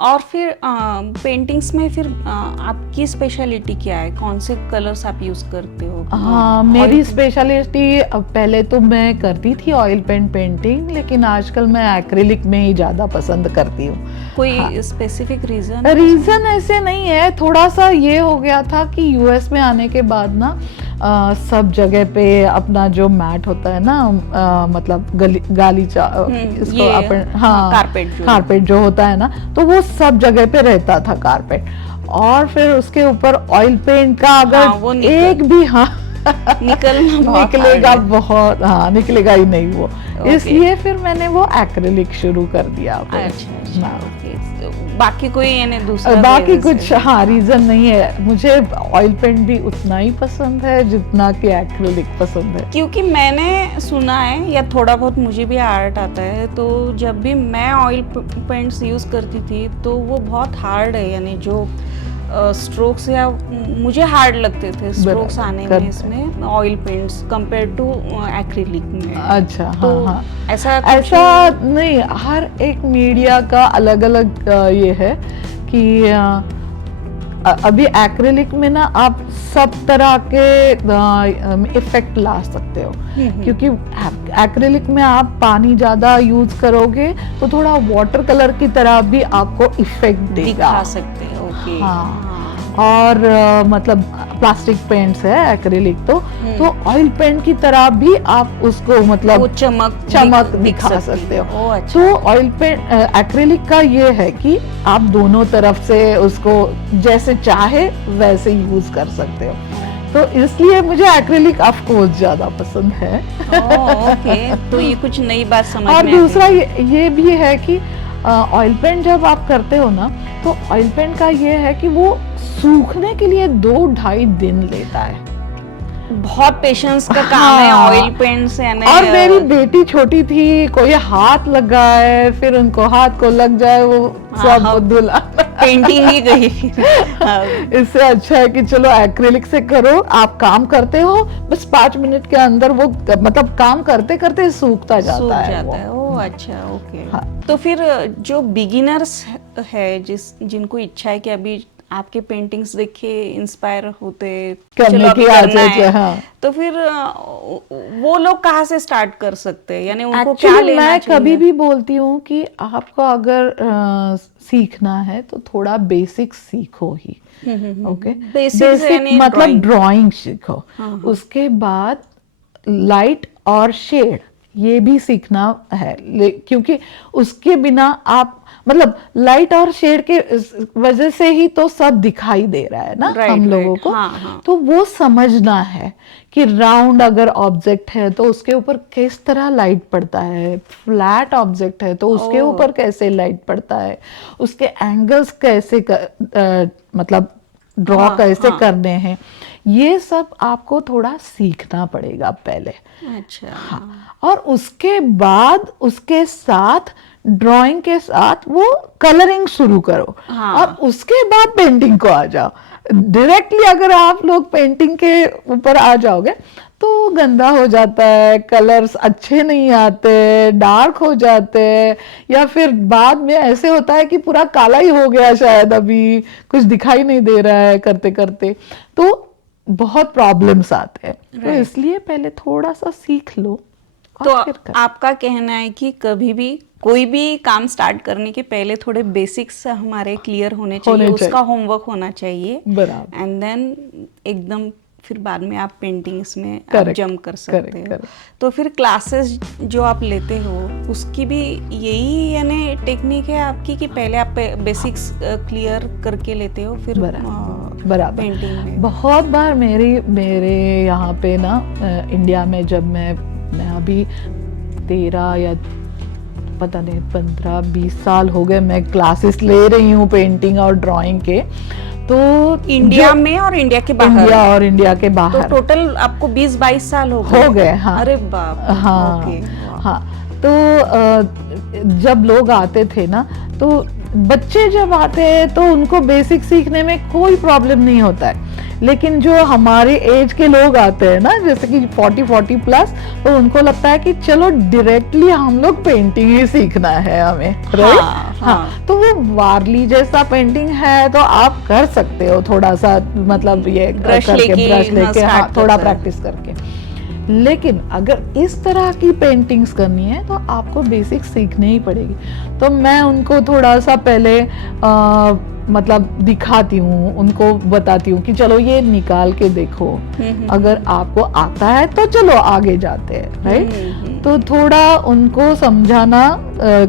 और फिर पेंटिंग्स में फिर आपकी स्पेशलिटी क्या है? कौन से कलर्स आप यूज करते हो? हाँ, मेरी स्पेशलिटी पहले तो मैं करती थी ऑयल पेंट पेंटिंग, लेकिन आजकल मैं एक्रिलिक में ही ज्यादा पसंद करती हूँ। कोई स्पेसिफिक रीजन? रीजन ऐसे नहीं है, थोड़ा सा ये हो गया था कि यूएस में आने के बाद ना सब जगह पे अपना जो मैट होता है ना, मतलब गालीचा इसको अपन, हाँ, कारपेट जो होता है ना, तो वो सब जगह पे रहता था कारपेट। और फिर उसके ऊपर ऑयल पेंट का अगर हाँ, वो एक भी निकलना बहुत निकलेगा hard है। बहुत, हाँ निकलेगा ही नहीं वो। Okay. इसलिए फिर मैंने वो एक्रिलिक शुरू कर दिया फिर। अच्छा, हाँ। ओके। बाकी कोई यानी दूसरा बाकी कोई कुछ वैसे- हाँ रीजन नहीं है, मुझे ऑयल पेंट भी उतना ही पसंद है जितना कि एक्रिलिक पसंद है। क्योंकि मैंने सुना है या थोड़ा बहुत मुझे भी आर्ट आता है, तो जब भी मैं ऑयल पेंट्स यूज़ करती थी तो वो बहुत हार्ड है, यानी जो स्ट्रोक्स या मुझे हार्ड लगते थे स्ट्रोक्स बराबर, आने में करते इसमें oil paints compare to acrylic में। अच्छा, तो हाँ हाँ। ऐसा ऐसा नहीं, हर एक मीडिया का अलग अलग ये है कि अभी एक्रिलिक में ना आप सब तरह के इफेक्ट ला सकते हो, क्योंकि एक्रिलिक में आप पानी ज्यादा यूज करोगे तो थोड़ा वाटर कलर की तरह भी आपको इफेक्ट देगा। दिखा सकते हैं, ओके। हाँ। और मतलब प्लास्टिक पेंट्स है एक्रिलिक तो ऑयल पेंट की तरह भी आप उसको मतलब वो चमक दिखा सकते हो। ओ, अच्छा। तो ऑयल पेंट एक्रिलिक का ये है कि आप दोनों तरफ से उसको जैसे चाहे वैसे यूज कर सकते हो, तो इसलिए मुझे एक्रिलिक ऑफ कोर्स ज्यादा पसंद है। ओके, तो ये कुछ नई बात समझ और में आ दूसरा गई। ये भी है कि ऑयल पेंट जब आप करते हो ना, तो ऑयल पेंट का ये है कि वो सूखने के लिए 2-2.5 दिन लेता है। बहुत पेशेंस का काम है हाँ। ऑयल पेंट से, यानी और मेरी बेटी छोटी थी, कोई हाथ लगाए फिर उनको हाथ को लग जाए वो हाँ, सब धुला। पेंटिंग ही गई। हाँ, इससे अच्छा है कि चलो एक्रिलिक से करो, आप काम करते हो बस 5 मिनट के अंदर वो मतलब काम करते करते सूखता सूख जाता है जाता वो। है। ओ अच्छा, ओके। हाँ। तो फिर जो बिगिनर्स है जिनको इच्छा है कि अभी आपके पेंटिंग्स देख के इंस्पायर होते करने चलो अभी की करना आदत है, है, हाँ। तो फिर वो लोग कहाँ से स्टार्ट कर सकते हैं, यानी उनको क्या एक्चुअली लेना मैं चाहिए? कभी भी बोलती हूँ कि आपको अगर सीखना है तो थोड़ा बेसिक सीखो ही। ओके, Basics यानी मतलब drawing। ड्राइंग सीखो। हाँ। उसके बाद लाइट और शेड ये भी सीखना है, क्योंकि उसके बिना आप मतलब लाइट और शेड के वजह से ही तो सब दिखाई दे रहा है ना हम लोगों को। हाँ। तो वो समझना है कि राउंड अगर ऑब्जेक्ट है तो उसके ऊपर किस तरह लाइट पड़ता है, फ्लैट ऑब्जेक्ट है तो उसके ऊपर कैसे लाइट पड़ता है, उसके एंगल्स कैसे मतलब ड्रॉ कैसे करने हैं, ये सब आपको थोड़ा सीखना पड़ेगा पहले। अच्छा। हाँ, और उसके बाद उसके साथ ड्राइंग के साथ वो कलरिंग शुरू करो। हाँ। और उसके बाद पेंटिंग को आ जाओ। डायरेक्टली अगर आप लोग पेंटिंग के ऊपर आ जाओगे तो गंदा हो जाता है, कलर्स अच्छे नहीं आते, डार्क हो जाते, या फिर बाद में ऐसे होता है कि पूरा काला ही हो गया, शायद अभी कुछ दिखाई नहीं दे रहा है करते करते, तो बहुत प्रॉब्लम्स आते हैं। तो इसलिए पहले थोड़ा सा सीख लो और तो फिर कर। आपका कहना है कि कभी भी कोई भी काम स्टार्ट करने के पहले थोड़े बेसिक्स हमारे क्लियर होने चाहिए, उसका होमवर्क होना चाहिए, बराबर। एंड देन एकदम फिर बाद में आप पेंटिंग्स में आप Correct, जंप कर सकते हो। correct। तो फिर क्लासेस जो आप लेते हो उसकी भी यही यानी टेक्निक है आपकी कि पहले आप बेसिक्स क्लियर करके लेते हो फिर बराबर। पेंटिंग में? बहुत बार मेरे यहाँ पे ना इंडिया में जब मैं अभी 13 या पता नहीं 15-20 साल हो गए मैं क्लासेस ले रही हूँ पेंटिंग और ड्राइंग के। तो इंडिया में और इंडिया के बाहर? इंडिया और इंडिया के बाहर। तो टोटल आपको 20-22 साल हो गए। हाँ। अरे बाप। हाँ। ओके। हाँ, तो जब लोग आते थे ना, तो बच्चे जब आते हैं तो उनको बेसिक सीखने में कोई प्रॉब्लम नहीं होता है, लेकिन जो हमारे एज के लोग आते हैं ना, जैसे कि 40 प्लस, तो उनको लगता है कि चलो डायरेक्टली हम लोग पेंटिंग ही सीखना है हमें, राइट? हाँ, तो वो वारली जैसा पेंटिंग है तो आप कर सकते हो थोड़ा सा, मतलब ये ब्रश लेके हाँ, थोड़ा प्रैक्टिस करके। लेकिन अगर इस तरह की पेंटिंग्स करनी है तो आपको बेसिक सीखनी ही पड़ेगी। तो मैं उनको थोड़ा सा पहले मतलब दिखाती हूँ, उनको बताती हूँ कि चलो ये निकाल के देखो, अगर आपको आता है तो चलो आगे जाते हैं, राइट। तो थोड़ा उनको समझाना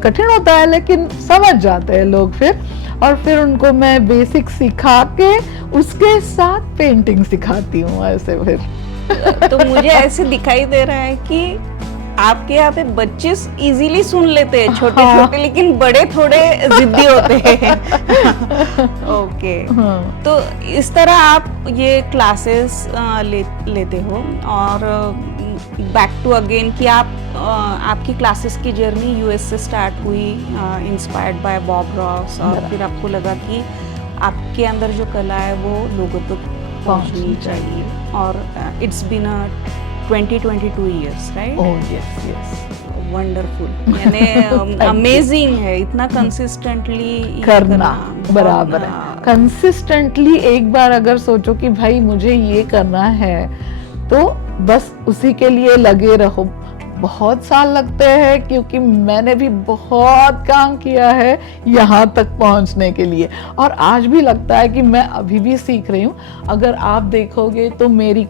कठिन होता है, लेकिन समझ जाते हैं लोग फिर। और फिर उनको मैं बेसिक सिखा के उसके साथ पेंटिंग सिखाती हूँ ऐसे फिर। तो मुझे ऐसे दिखाई दे रहा है कि आपके यहाँ पे बच्चे इजीली सुन लेते हैं, छोटे छोटे, लेकिन बड़े थोड़े जिद्दी होते हैं। ओके। तो इस तरह आप ये क्लासेस लेते हो, और बैक टू अगेन कि आप आपकी क्लासेस की जर्नी यूएस से स्टार्ट हुई, इंस्पायर्ड बाय बॉब रॉस, और फिर आपको लगा कि आपके अंदर जो कला है वो लोगों तक पहुंचनी चाहिए, और it's been a 22 years, right? Oh yes, yes. Wonderful. यानी अमेजिंग है इतना कंसिस्टेंटली करना, बराबर है। कंसिस्टेंटली एक बार अगर सोचो कि भाई मुझे ये करना है, तो बस उसी के लिए लगे रहो। बहुत साल लगते हैं, क्योंकि मैंने भी बहुत काम किया है यहाँ तक पहुँचने के लिए, और आज भी लगता है कि मैं अभी भी सीख रही हूँ। अगर आप देखोगे तो मेरी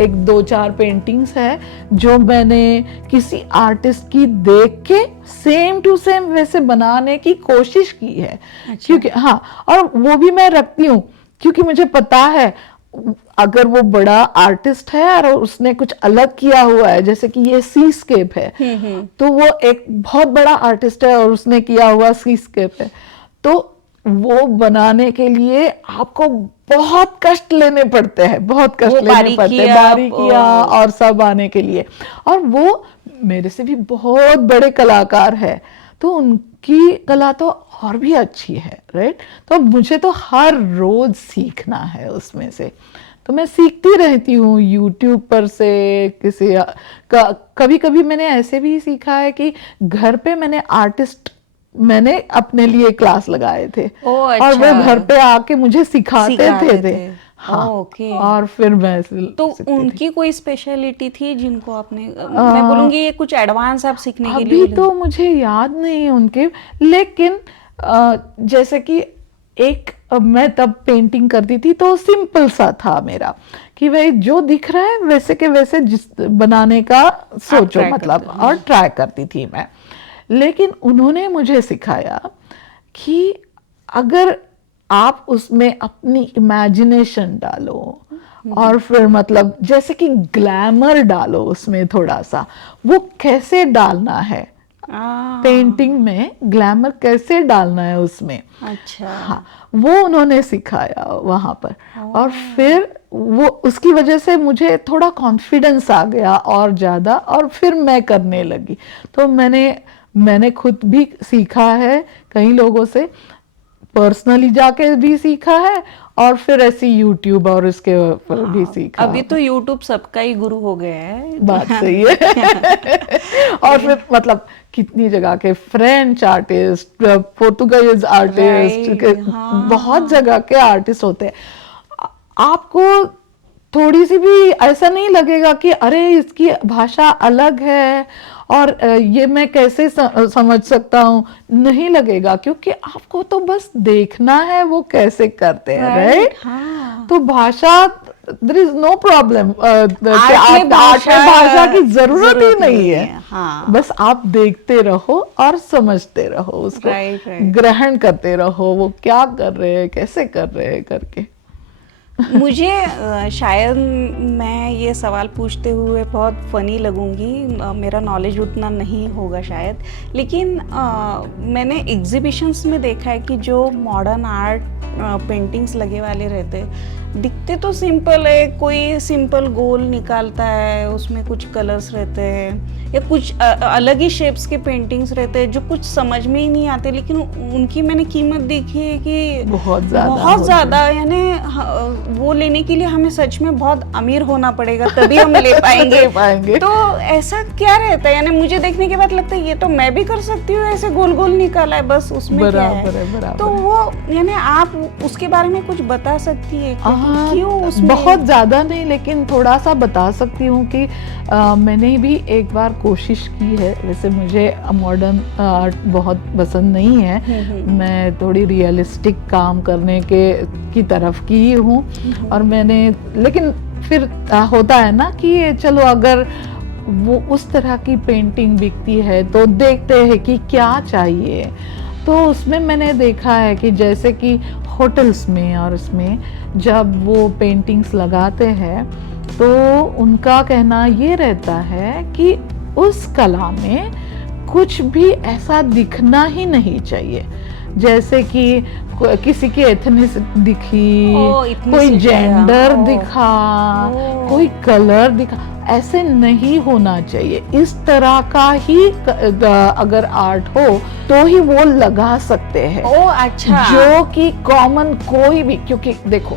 एक 2-4 पेंटिंग्स है जो मैंने किसी आर्टिस्ट की देख के सेम टू सेम वैसे बनाने की कोशिश की है। अच्छा। क्योंकि हाँ, और वो भी मैं रखती हूँ क्योंकि मुझे पता है अगर वो बड़ा आर्टिस्ट है और उसने कुछ अलग किया हुआ है, जैसे कि ये सीस्केप है, तो वो एक बहुत बड़ा आर्टिस्ट है और उसने किया हुआ सीस्केप है, तो वो बनाने के लिए आपको बहुत कष्ट लेने पड़ते हैं, बहुत कष्ट लेने पड़ते हैं, बारीकियां और सब आने के लिए। और वो मेरे से भी बहुत बड़े कलाकार है, तो उनकी कला तो और भी अच्छी है, राइट। तो मुझे तो हर रोज सीखना है उसमें से, तो मैं सीखती रहती हूँ यूट्यूब पर से। कभी कभी मैंने ऐसे भी सीखा है कि घर पे मैंने अपने लिए क्लास लगाए थे। अच्छा। और वो घर पे आके मुझे सिखाते थे। हाँ। ओके। और फिर मैं तो उनकी कोई स्पेशलिटी थी जिनको आपने, मैं बोलूंगी ये कुछ एडवांस आप सीखने के लिए? अभी तो मुझे याद नहीं है उनके, लेकिन जैसे कि एक मैं तब पेंटिंग करती थी तो सिंपल सा था मेरा कि भाई जो दिख रहा है वैसे के वैसे बनाने का सोचो, मतलब, और ट्राई करती थी मैं। लेकिन उन्होंने मुझे सिखाया कि अगर आप उसमें अपनी इमेजिनेशन डालो और फिर मतलब जैसे कि ग्लैमर डालो उसमें थोड़ा सा, वो कैसे डालना है पेंटिंग में, ग्लैमर कैसे डालना है उसमें। अच्छा। हाँ, वो उन्होंने सिखाया वहां पर। और फिर वो उसकी वजह से मुझे थोड़ा कॉन्फिडेंस आ गया और ज्यादा, और फिर मैं करने लगी। तो मैंने खुद भी सीखा है, कई लोगों से पर्सनली जाके भी सीखा है, और फिर ऐसी यूट्यूब और इसके ऊपर भी सीखा। अभी तो यूट्यूब सबका ही गुरु हो गया है। बात सही है। और फिर मतलब कितनी जगह के फ्रेंच आर्टिस्ट, पोर्तुगीज आर्टिस्ट, बहुत जगह के आर्टिस्ट होते हैं। आपको थोड़ी सी भी ऐसा नहीं लगेगा कि अरे इसकी भाषा अलग है और ये मैं कैसे समझ सकता हूँ, नहीं लगेगा, क्योंकि आपको तो बस देखना है वो कैसे करते हैं, राइट। हाँ। तो भाषा, देयर इज नो प्रॉब्लम, भाषा की जरूरत ही नहीं है। हाँ। बस आप देखते रहो और समझते रहो उसको, ग्रहण करते रहो वो क्या कर रहे हैं, कैसे कर रहे हैं करके। मुझे शायद मैं ये सवाल पूछते हुए बहुत फनी लगूंगी, मेरा नॉलेज उतना नहीं होगा शायद, लेकिन मैंने एग्जीबिशंस में देखा है कि जो मॉडर्न आर्ट पेंटिंग्स लगे वाले रहते, दिखते तो सिंपल है, कोई सिंपल गोल निकालता है, उसमें कुछ कलर्स रहते हैं या कुछ अलग ही शेप्स के पेंटिंग्स रहते हैं जो कुछ समझ में ही नहीं आते, लेकिन उनकी मैंने कीमत देखी है कि बहुत ज़्यादा, यानी वो लेने के लिए हमें सच में बहुत अमीर होना पड़ेगा तभी हम ले पाएंगे। तो ऐसा क्या रहता है, यानी मुझे देखने के बाद लगता है ये तो मैं भी कर सकती हूँ, ऐसे गोल गोल निकाला है बस, उसमें क्या है। तो वो यानी आप उसके बारे में कुछ बता सकती है? क्यों उसमें? बहुत ज़्यादा नहीं, लेकिन थोड़ा सा बता सकती हूँ कि मैंने भी एक बार कोशिश की है। वैसे मुझे मॉडर्न आर्ट बहुत पसंद नहीं है, मैं थोड़ी रियलिस्टिक काम करने की तरफ की हूँ। और मैंने, लेकिन फिर होता है ना कि चलो अगर वो उस तरह की पेंटिंग बिकती है तो देखते हैं कि क्या चाहिए। तो उसमें मैंने देखा है कि जैसे कि होटल्स में और उसमें जब वो पेंटिंग्स लगाते हैं तो उनका कहना ये रहता है कि उस कला में कुछ भी ऐसा दिखना ही नहीं चाहिए, जैसे कि किसी की एथनिसिटी दिखी, कोई जेंडर दिखा, कोई कलर दिखा, ऐसे नहीं होना चाहिए। इस तरह का ही अगर आर्ट हो तो ही वो लगा सकते हैं। अच्छा। जो कि कॉमन कोई भी, क्योंकि देखो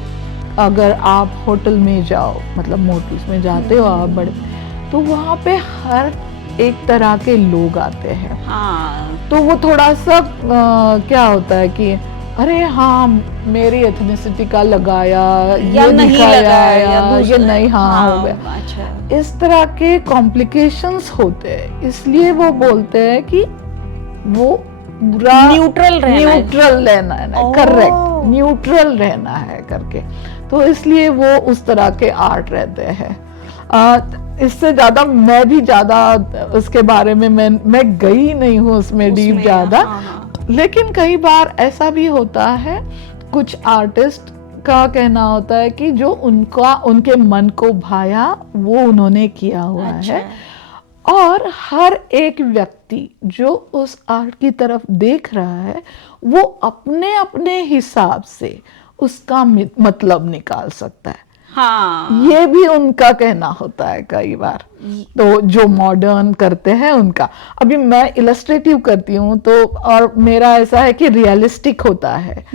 अगर आप होटल में जाओ, मतलब मोटल्स में जाते हो आप बड़े, तो वहाँ पे हर एक तरह के लोग आते हैं। तो वो थोड़ा सा क्या होता है कि अरे हाँ मेरी एथनिसिटी का लगाया, ये नहीं लगाया, ये नहीं, हाँ हो गया। अच्छा। इस तरह के कॉम्प्लिकेशंस होते हैं, इसलिए वो बोलते हैं कि वो पूरा न्यूट्रल रहना है, करेक्ट, न्यूट्रल रहना है करके। तो इसलिए वो उस तरह के आर्ट रहते हैं। इससे ज्यादा मैं भी ज्यादा उसके बारे में मैं गई नहीं हूँ उसमें डीप ज्यादा। लेकिन कई बार ऐसा भी होता है, कुछ आर्टिस्ट का कहना होता है कि जो उनके मन को भाया वो उन्होंने किया हुआ है। और हर एक व्यक्ति जो उस आर्ट की तरफ देख रहा है वो अपने अपने हिसाब से उसका मतलब निकाल सकता है। ये भी उनका कहना होता है कई बार। तो जो मॉडर्न करते हैं उनका, अभी मैं इलस्ट्रेटिव करती हूँ तो, और मेरा ऐसा है कि रियलिस्टिक होता है।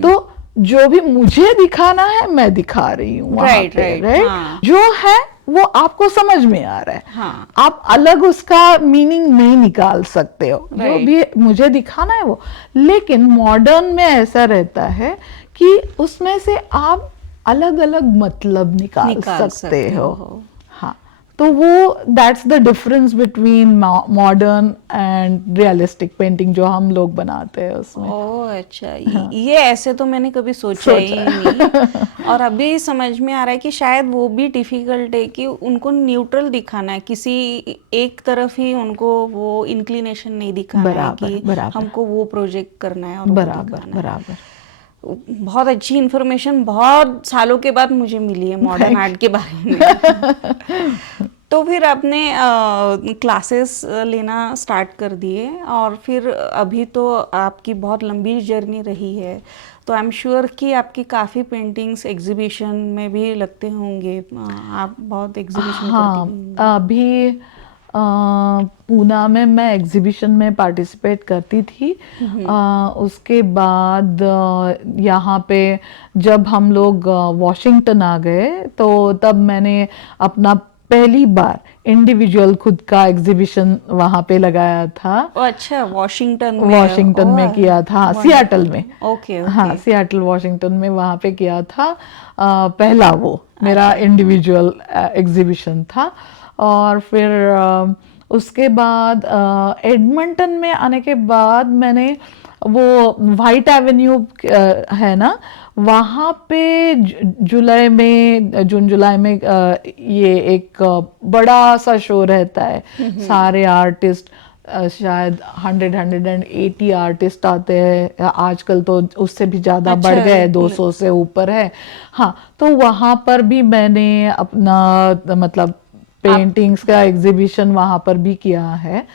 तो जो भी मुझे दिखाना है मैं दिखा रही हूँ वहां पे, राइट? जो है वो आपको समझ में आ रहा है। आप अलग उसका मीनिंग नहीं निकाल सकते हो। जो भी मुझे दिखाना है वो। लेकिन मॉडर्न में ऐसा रहता है कि उसमें से आप अलग अलग मतलब निकाल सकते हो। हाँ, तो वो that's the difference between modern and realistic painting जो हम लोग बनाते हैं उसमें। ओह अच्छा। ये ऐसे तो मैंने कभी सोचा ही नहीं। और अभी समझ में आ रहा है कि शायद वो भी डिफिकल्ट है कि उनको न्यूट्रल दिखाना है, किसी एक तरफ ही उनको वो इंक्लिनेशन नहीं दिखाना है कि हमको वो प्रोजेक्ट करना है और बराबर। बहुत अच्छी इन्फॉर्मेशन बहुत सालों के बाद मुझे मिली है मॉडर्न आर्ट के बारे में। तो फिर आपने क्लासेस लेना स्टार्ट कर दिए और फिर अभी तो आपकी बहुत लंबी जर्नी रही है, तो आई एम श्योर कि आपकी काफ़ी पेंटिंग्स एग्जीबिशन में भी लगते होंगे। आप बहुत एग्जीबिशन करती हैं। अभी पूना में मैं एग्जीबिशन में पार्टिसिपेट करती थी। उसके बाद यहाँ पे जब हम लोग वॉशिंगटन आ गए तो तब मैंने अपना पहली बार इंडिविजुअल खुद का एग्जीबिशन वहाँ पे लगाया था। अच्छा, वॉशिंगटन में किया था, सियाटल में। ओके। हाँ, सियाटल वॉशिंगटन में वहाँ पे किया था। पहला वो मेरा इंडिविजुअल एग्जीबिशन था। और फिर उसके बाद एडमंटन में आने के बाद मैंने वो वाइट एवेन्यू है ना, वहाँ पे जून जुलाई में ये एक बड़ा सा शो रहता है। सारे आर्टिस्ट, शायद 180 आर्टिस्ट आते हैं। आजकल तो उससे भी ज़्यादा बढ़ गए, 200 से ऊपर है। हाँ, तो वहाँ पर भी मैंने अपना मतलब पेंटिंग्स का एग्जीबिशन वहाँ पर भी किया है।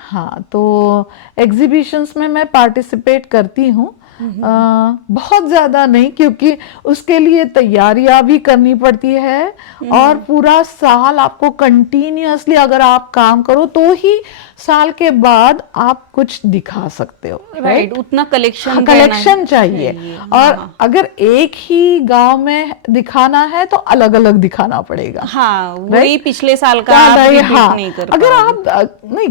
हाँ, तो एग्जीबिशंस में मैं पार्टिसिपेट करती हूँ। बहुत ज़्यादा नहीं, क्योंकि उसके लिए तैयारियां भी करनी पड़ती है और पूरा साल आपको कंटिन्यूअसली अगर आप काम करो तो ही साल के बाद आप कुछ दिखा सकते हो। राइट, उतना कलेक्शन चाहिए। और अगर एक ही गांव में दिखाना है तो अलग अलग दिखाना पड़ेगा। हाँ, वही पिछले साल का आप रिपीट नहीं कर अगर आप नहीं,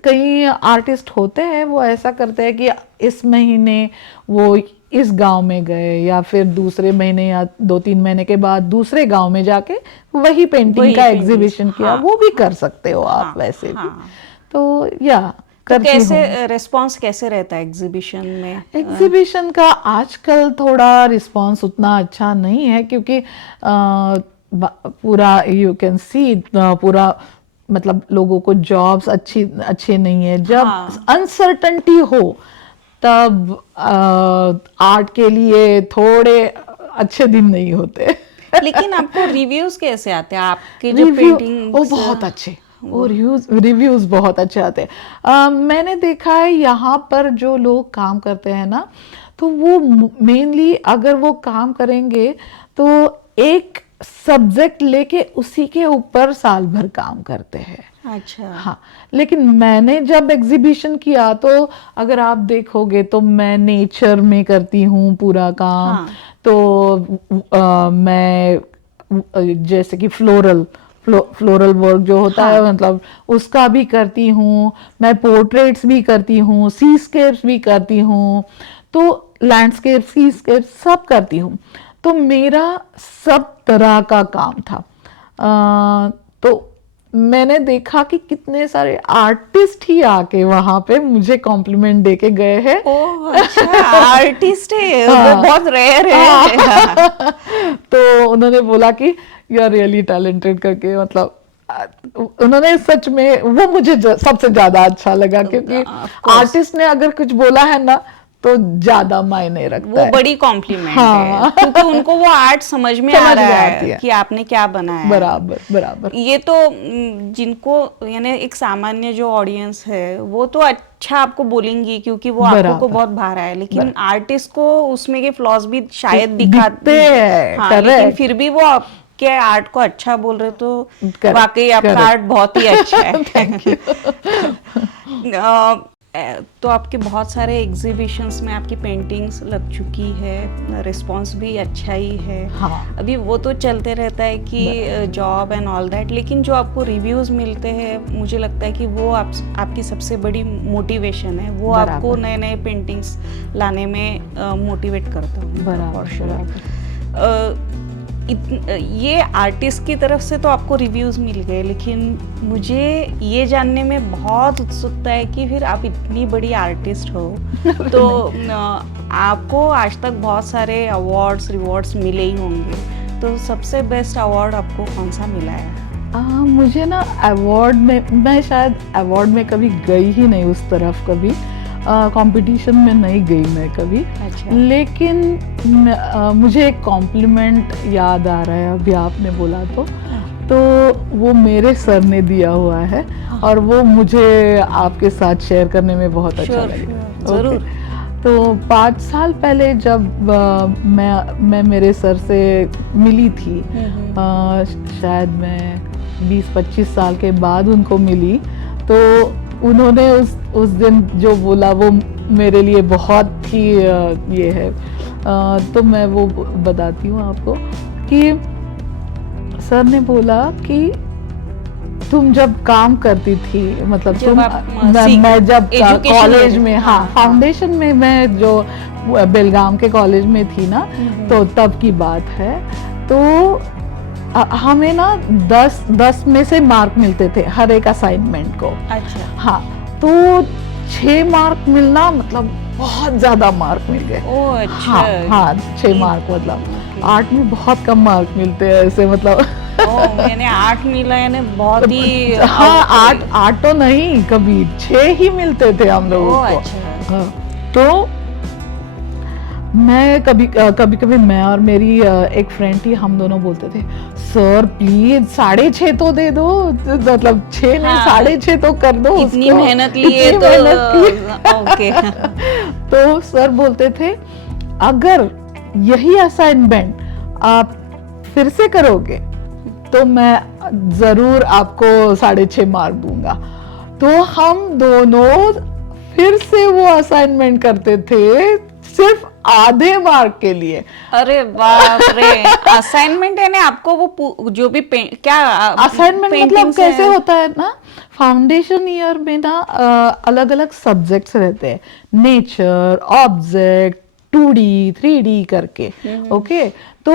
कई आर्टिस्ट होते हैं वो ऐसा करते हैं कि इस महीने वो इस गांव में गए या फिर दूसरे महीने या 2-3 महीने के बाद दूसरे गांव में जाके वही पेंटिंग का एग्जीबिशन किया, हाँ, वो भी कर सकते हो आप हाँ, वैसे भी। हाँ। तो या तो करती हूँ। कैसे रिस्पांस कैसे रहता है एग्जीबिशन में? एग्जीबिशन का आजकल थोड़ा रिस्पांस उतना अच्छा नहीं है, क्योंकि पूरा यू कैन सी पूरा मतलब लोगों को जॉब्स अच्छे नहीं है। जब हाँ। अनसर्टेनिटी हो तब आर्ट के लिए थोड़े अच्छे दिन नहीं होते। लेकिन आपको रिव्यूज कैसे आते हैं आपके जो रिव्यू पेंटिंग? वो बहुत अच्छे, वो रिव्यूज बहुत अच्छे आते हैं। मैंने देखा है यहाँ पर जो लोग काम करते हैं ना, तो वो मेनली अगर वो काम करेंगे तो एक सब्जेक्ट लेके उसी के ऊपर साल भर काम करते हैं। अच्छा। हाँ, लेकिन मैंने जब एग्जीबिशन किया तो अगर आप देखोगे तो मैं नेचर में करती हूँ पूरा काम। हाँ। तो मैं जैसे कि फ्लोरल वर्क जो होता है, मतलब उसका भी करती हूँ। मैं पोर्ट्रेट्स भी करती हूँ, सीस्केप्स भी करती हूँ, तो लैंडस्केप, सीस्केप सब करती हूँ। तो मेरा सब तरह का काम था। तो मैंने देखा कि कितने सारे आर्टिस्ट ही आके वहां पे मुझे कॉम्प्लीमेंट देके गए हैं। ओह अच्छा, आर्टिस्ट है, हाँ। बहुत रेयर है। तो उन्होंने बोला कि यू आर रियली टैलेंटेड करके, मतलब उन्होंने सच में वो मुझे सबसे ज्यादा अच्छा लगा, क्योंकि आर्टिस्ट ने अगर कुछ बोला है ना तो ज्यादा मायने रखता वो है। बड़ी कॉम्प्लीमेंट हाँ। है, क्योंकि उनको वो आर्ट समझ में आ रहा है कि आपने क्या बनाया है। बराबर बराबर। ये तो जिनको यानी एक सामान्य जो ऑडियंस है वो तो अच्छा आपको बोलेंगी, क्योंकि वो आंखों को बहुत भा रहा है, लेकिन आर्टिस्ट को उसमें के फ्लॉज भी शायद दिखते हैं। हाँ, लेकिन फिर भी वो आपके आर्ट को अच्छा बोल रहे, तो वाकई आपका आर्ट बहुत ही अच्छा है। Thank you. तो आपके बहुत सारे एग्जीबिशंस में आपकी पेंटिंग्स लग चुकी है, रिस्पांस भी अच्छा ही है। हाँ। अभी वो तो चलते रहता है कि जॉब एंड ऑल दैट, लेकिन जो आपको रिव्यूज मिलते हैं मुझे लगता है कि वो आपकी सबसे बड़ी मोटिवेशन है, वो आपको नए नए पेंटिंग्स लाने में मोटिवेट करता हूँ। बराबर। ये आर्टिस्ट की तरफ से तो आपको रिव्यूज मिल गए, लेकिन मुझे ये जानने में बहुत उत्सुकता है कि फिर आप इतनी बड़ी आर्टिस्ट हो तो आपको आज तक बहुत सारे अवार्ड्स रिवॉर्ड्स मिले ही होंगे, तो सबसे बेस्ट अवार्ड आपको कौन सा मिला है? मुझे ना अवार्ड में, मैं शायद अवार्ड में कभी गई ही नहीं उस तरफ, कभी कंपटीशन में नहीं गई मैं कभी। अच्छा। लेकिन मुझे एक कॉम्प्लीमेंट याद आ रहा है, अभी आपने बोला तो वो मेरे सर ने दिया हुआ है, और वो मुझे आपके साथ शेयर करने में बहुत अच्छा लगा। जरूर। तो 5 साल पहले जब मैं मेरे सर से मिली थी, शायद मैं 20-25 साल के बाद उनको मिली, तो उन्होंने उस दिन जो बोला वो मेरे लिए बहुत ही ये है। तो मैं वो बताती हूँ आपको कि सर ने बोला कि तुम जब काम करती थी, मतलब मैं जब कॉलेज में, हाँ फाउंडेशन में, मैं जो बेलगाम के कॉलेज में थी ना, तो तब की बात है। तो हमें ना 10 में से मार्क मिलते थे हर एक असाइनमेंट को। अच्छा। हाँ, तो 6 मार्क मिलना मतलब बहुत ज्यादा मार्क मिल गए। ओह अच्छा। हाँ 6 मार्क, मतलब 8 में बहुत कम मार्क मिलते हैं ऐसे, मतलब मैंने 8 मिला यानी बहुत ही। हाँ 8 तो नहीं, कभी 6 ही मिलते थे हम लोगों को। अच्छा। हाँ, तो मैं कभी मैं और मेरी एक फ्रेंड थी, हम दोनों बोलते थे सर प्लीज 6.5 तो दे दो, मतलब 6 नहीं 6.5 तो कर दो, इतनी मेहनत लिए तो ओके। तो सर बोलते थे अगर यही असाइनमेंट आप फिर से करोगे तो मैं जरूर आपको 6.5 मार्क दूंगा। तो हम दोनों फिर से वो असाइनमेंट करते थे सिर्फ आधे मार्क के लिए। अरे बाप रे। असाइनमेंट है ना, आपको वो जो भी क्या असाइनमेंट मतलब कैसे होता है ना, फाउंडेशन ईयर में ना अलग अलग सब्जेक्ट्स रहते हैं, नेचर, ऑब्जेक्ट, 2D 3D करके, ओके। तो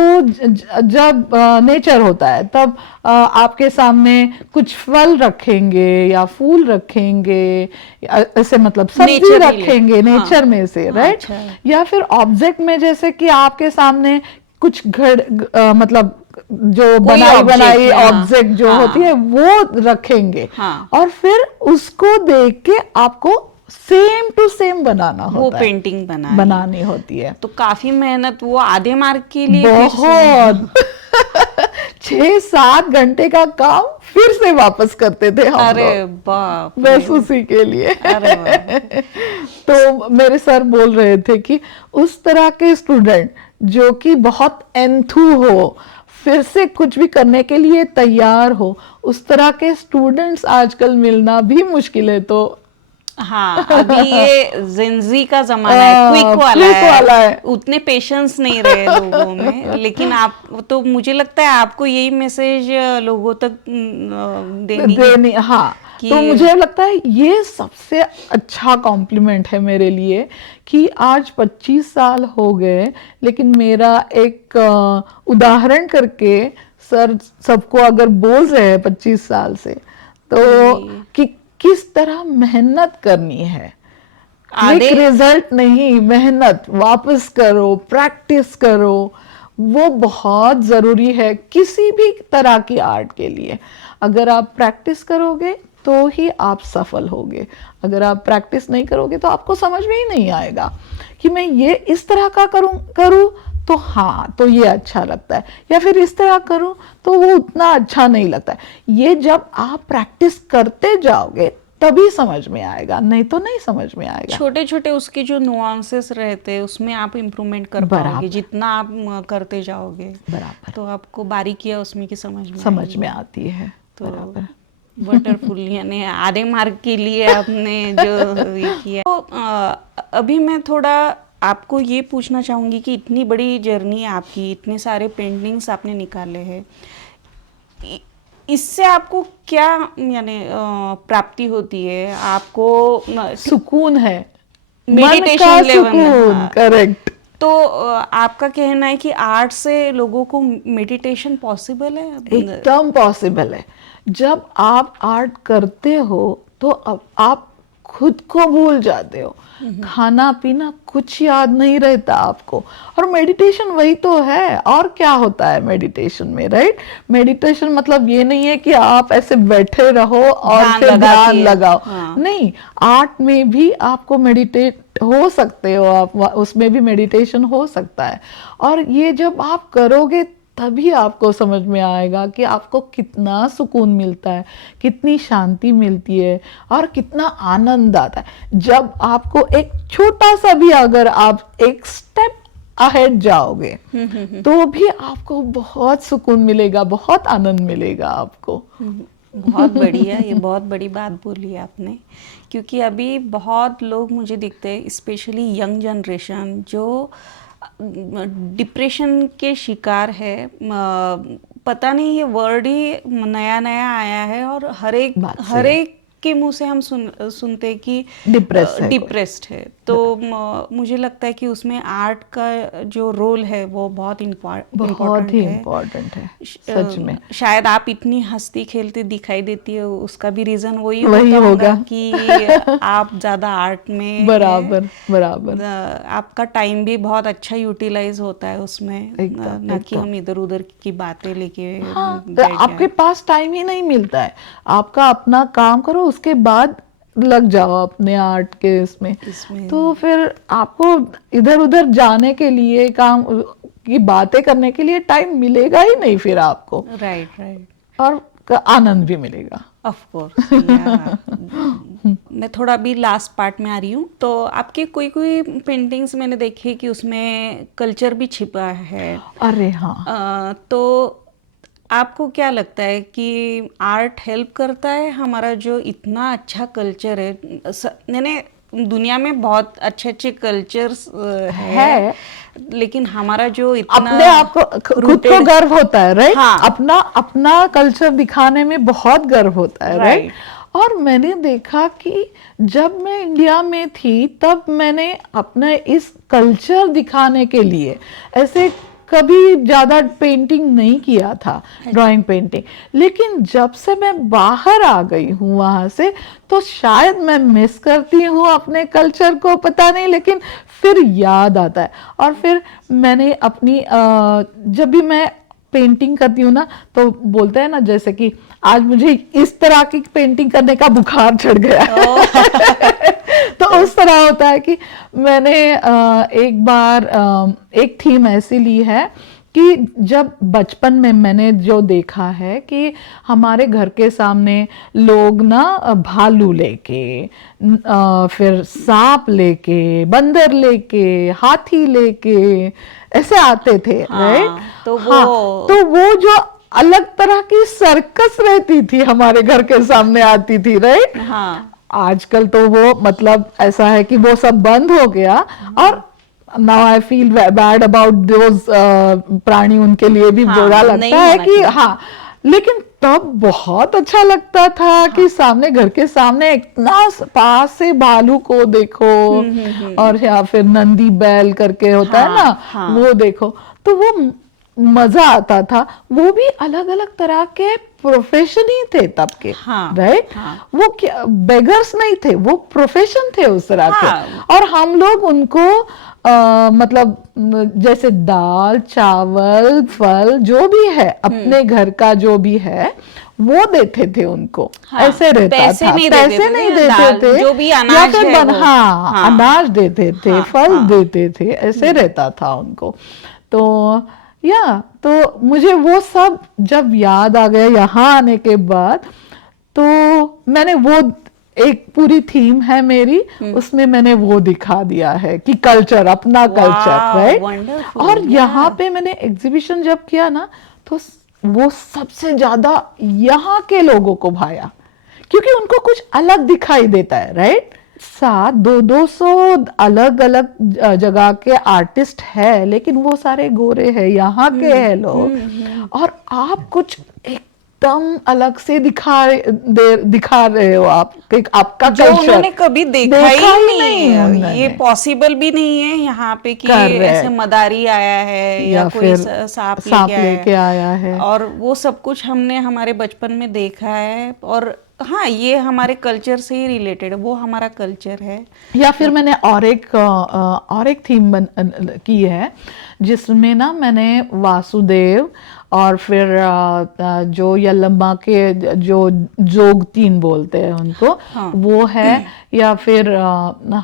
जब नेचर होता है तब आपके सामने कुछ फल रखेंगे या फूल रखेंगे, ऐसे मतलब सब्जी Nature रखेंगे related, हाँ। नेचर में से, राइट। अच्छा। या फिर ऑब्जेक्ट में, जैसे कि आपके सामने कुछ मतलब जो बनाई बनाई हाँ, ऑब्जेक्ट जो हाँ। होती है वो रखेंगे, हाँ। और फिर उसको देख के आपको सेम टू सेम बनाना वो होता है, पेंटिंग बनानी होती है। तो काफी मेहनत, वो आधे मार्क के लिए बहुत 6-7 घंटे का काम फिर से वापस करते थे हम अरे लोग, बाप रे। बस उसी के लिए। अरे वाह। तो मेरे सर बोल रहे थे कि उस तरह के स्टूडेंट जो कि बहुत एंथू हो, फिर से कुछ भी करने के लिए तैयार हो, उस तरह के स्टूडेंट्स आजकल मिलना भी मुश्किल है। तो हाँ, अभी ये जिंजी का जमाना है, क्विक वाला है, उतने पेशेंस नहीं रहे लोगों में। लेकिन आप तो, मुझे लगता है आपको यही मैसेज लोगों तक देनी हाँ। तो मुझे लगता है ये सबसे अच्छा कॉम्प्लीमेंट है मेरे लिए कि आज 25 साल हो गए, लेकिन मेरा एक उदाहरण करके सर सबको अगर बोल रहे हैं 25 साल से, तो कि किस तरह मेहनत करनी है, एक रिजल्ट नहीं, मेहनत वापस करो, प्रैक्टिस करो, वो बहुत जरूरी है किसी भी तरह की आर्ट के लिए। अगर आप प्रैक्टिस करोगे तो ही आप सफल होगे, अगर आप प्रैक्टिस नहीं करोगे तो आपको समझ में ही नहीं आएगा कि मैं ये इस तरह का करूं तो हाँ तो ये अच्छा लगता है, या फिर इस तरह करूं तो वो उतना अच्छा नहीं लगता है। ये जब आप प्रैक्टिस करते जाओगे तभी समझ में आएगा, नहीं तो नहीं समझ में आएगा। छोटे छोटे उसके जो नुआंसेस रहते हैं उसमें आप इम्प्रूवमेंट कर पाओगे जितना आप करते जाओगे, बराबर। तो आपको बारीकियां उसमें की समझ में आती है। तो बराबर। वंडरफुल, यानी आधे मार्क के लिए आपने जो ये किया। तो अभी मैं थोड़ा आपको ये पूछना चाहूँगी कि इतनी बड़ी जर्नी आपकी, इतने सारे पेंटिंग्स आपने निकाले हैं, इससे आपको क्या यानी प्राप्ति होती है? आपको सुकून है, मेडिटेशन लेवल में, करेक्ट। तो आपका कहना है कि आर्ट से लोगों को मेडिटेशन पॉसिबल है? एकदम पॉसिबल है। जब आप आर्ट करते हो तो अब आप खुद को भूल जाते हो, खाना पीना कुछ याद नहीं रहता आपको, और मेडिटेशन वही तो है। और क्या होता है मेडिटेशन में, राइट? मेडिटेशन मतलब ये नहीं है कि आप ऐसे बैठे रहो और फिर ध्यान लगाओ, नहीं, आर्ट में भी आपको मेडिटेट हो सकते हो आप, उसमें भी मेडिटेशन हो सकता है। और ये जब आप करोगे तभी आपको समझ में आएगा कि आपको कितना सुकून मिलता है, कितनी शांति मिलती है और कितना आनंद आता है। जब आपको एक छोटा सा भी, अगर आप एक स्टेप अहेड जाओगे तो भी आपको बहुत सुकून मिलेगा, बहुत आनंद मिलेगा आपको। बहुत बढ़िया, ये बहुत बड़ी बात बोली आपने, क्योंकि अभी बहुत लोग मुझे दिखते हैं, स्पेशली यंग जनरेशन, जो डिप्रेशन के शिकार है। पता नहीं, ये वर्ड ही नया नया आया है और हर एक के मुंह से हम सुनते हैं कि डिप्रेस्ड है। तो मुझे लगता है कि उसमें आर्ट का जो रोल है वो बहुत इम्पोर्टेंट है, सच में। शायद आप इतनी हंसती खेलती दिखाई देती है, उसका भी रीजन वही होगा कि आप ज्यादा आर्ट में बराबर आपका टाइम भी बहुत अच्छा यूटिलाइज होता है उसमें, ना कि हम इधर उधर की बातें लेके आपके पास टाइम ही नहीं मिलता है। आपका अपना काम करो, उसके बाद लग जाओ अपने आर्ट के इसमें। तो फिर आपको इधर उधर जाने के लिए, काम की बातें करने के लिए टाइम मिलेगा ही नहीं फिर आपको, राइट। और आनंद भी मिलेगा, ऑफ कोर्स। मैं थोड़ा अभी लास्ट पार्ट में आ रही हूँ। तो आपके कोई पेंटिंग्स मैंने देखे कि उसमें कल्चर भी छिपा है। अरे हाँ। तो आपको क्या लगता है कि आर्ट हेल्प करता है हमारा जो इतना अच्छा कल्चर है? यानी दुनिया में बहुत अच्छे कल्चर्स है, लेकिन हमारा जो इतना अपने आप को, खुद को गर्व होता है, राइट? हाँ। अपना कल्चर दिखाने में बहुत गर्व होता है, राइट? और मैंने देखा कि जब मैं इंडिया में थी तब मैंने अपने इस कल्चर दिखाने के लिए ऐसे कभी ज़्यादा पेंटिंग नहीं किया था, ड्राइंग पेंटिंग। लेकिन जब से मैं बाहर आ गई हूँ वहाँ से, तो शायद मैं मिस करती हूँ अपने कल्चर को, पता नहीं, लेकिन फिर याद आता है। और फिर मैंने अपनी जब भी मैं पेंटिंग करती हूँ ना, तो बोलते हैं ना जैसे कि आज मुझे इस तरह की पेंटिंग करने का बुखार चढ़ गया तो उस तरह होता है कि मैंने एक बार एक थीम ऐसी ली है कि जब बचपन में मैंने जो देखा है कि हमारे घर के सामने लोग ना भालू लेके, फिर सांप लेके, बंदर लेके, हाथी लेके ऐसे आते थे, राइट? तो वो जो अलग तरह की सर्कस रहती थी हमारे घर के सामने आती थी, राइट? आजकल तो वो मतलब ऐसा है कि वो सब बंद हो गया, और now I feel bad about those प्राणी, उनके लिए भी बुरा लगता है कि लेकिन तब बहुत अच्छा लगता था कि सामने, घर के सामने इतना पास से भालू को देखो, और या फिर नंदी बैल करके होता है ना, वो देखो, तो वो मजा आता था। वो भी अलग अलग तरह के प्रोफेशन ही थे तब के, राइट? वो क्या बेगर्स नहीं थे, वो प्रोफेशन थे उस तरह के। और हम लोग उनको मतलब जैसे दाल, चावल, फल जो भी है अपने घर का जो भी है वो देते थे उनको। ऐसे रहता था, पैसे नहीं देते थे, जो भी अनाज या फिर अनाज देते थे, फल देते थे, ऐसे रहता था उनको। तो मुझे वो सब जब याद आ गया यहाँ आने के बाद, तो मैंने वो एक पूरी थीम है मेरी, उसमें मैंने वो दिखा दिया है कि कल्चर, अपना कल्चर, राइट? और यहाँ पे मैंने एग्जीबिशन जब किया ना, तो वो सबसे ज्यादा यहाँ के लोगों को भाया, क्योंकि उनको कुछ अलग दिखाई देता है, राइट? 200 अलग अलग जगह के आर्टिस्ट है, लेकिन वो सारे गोरे हैं, यहाँ के हैं लोग, और आप कुछ एकदम अलग से दिखा रहे हो, आप आपका जो कल्चर उन्होंने कभी देखा ही नहीं। ये पॉसिबल भी नहीं है यहाँ पे कि ऐसे मदारी आया है या कोई सांप लेके आया है, और वो सब कुछ हमने हमारे बचपन में देखा है। और ये हमारे कल्चर से ही रिलेटेड है, वो हमारा कल्चर है। या फिर मैंने और एक थीम की है, जिसमें ना मैंने वासुदेव और फिर जो यल्लम्मा के जो जोग 3 बोलते हैं उनको, वो है, या फिर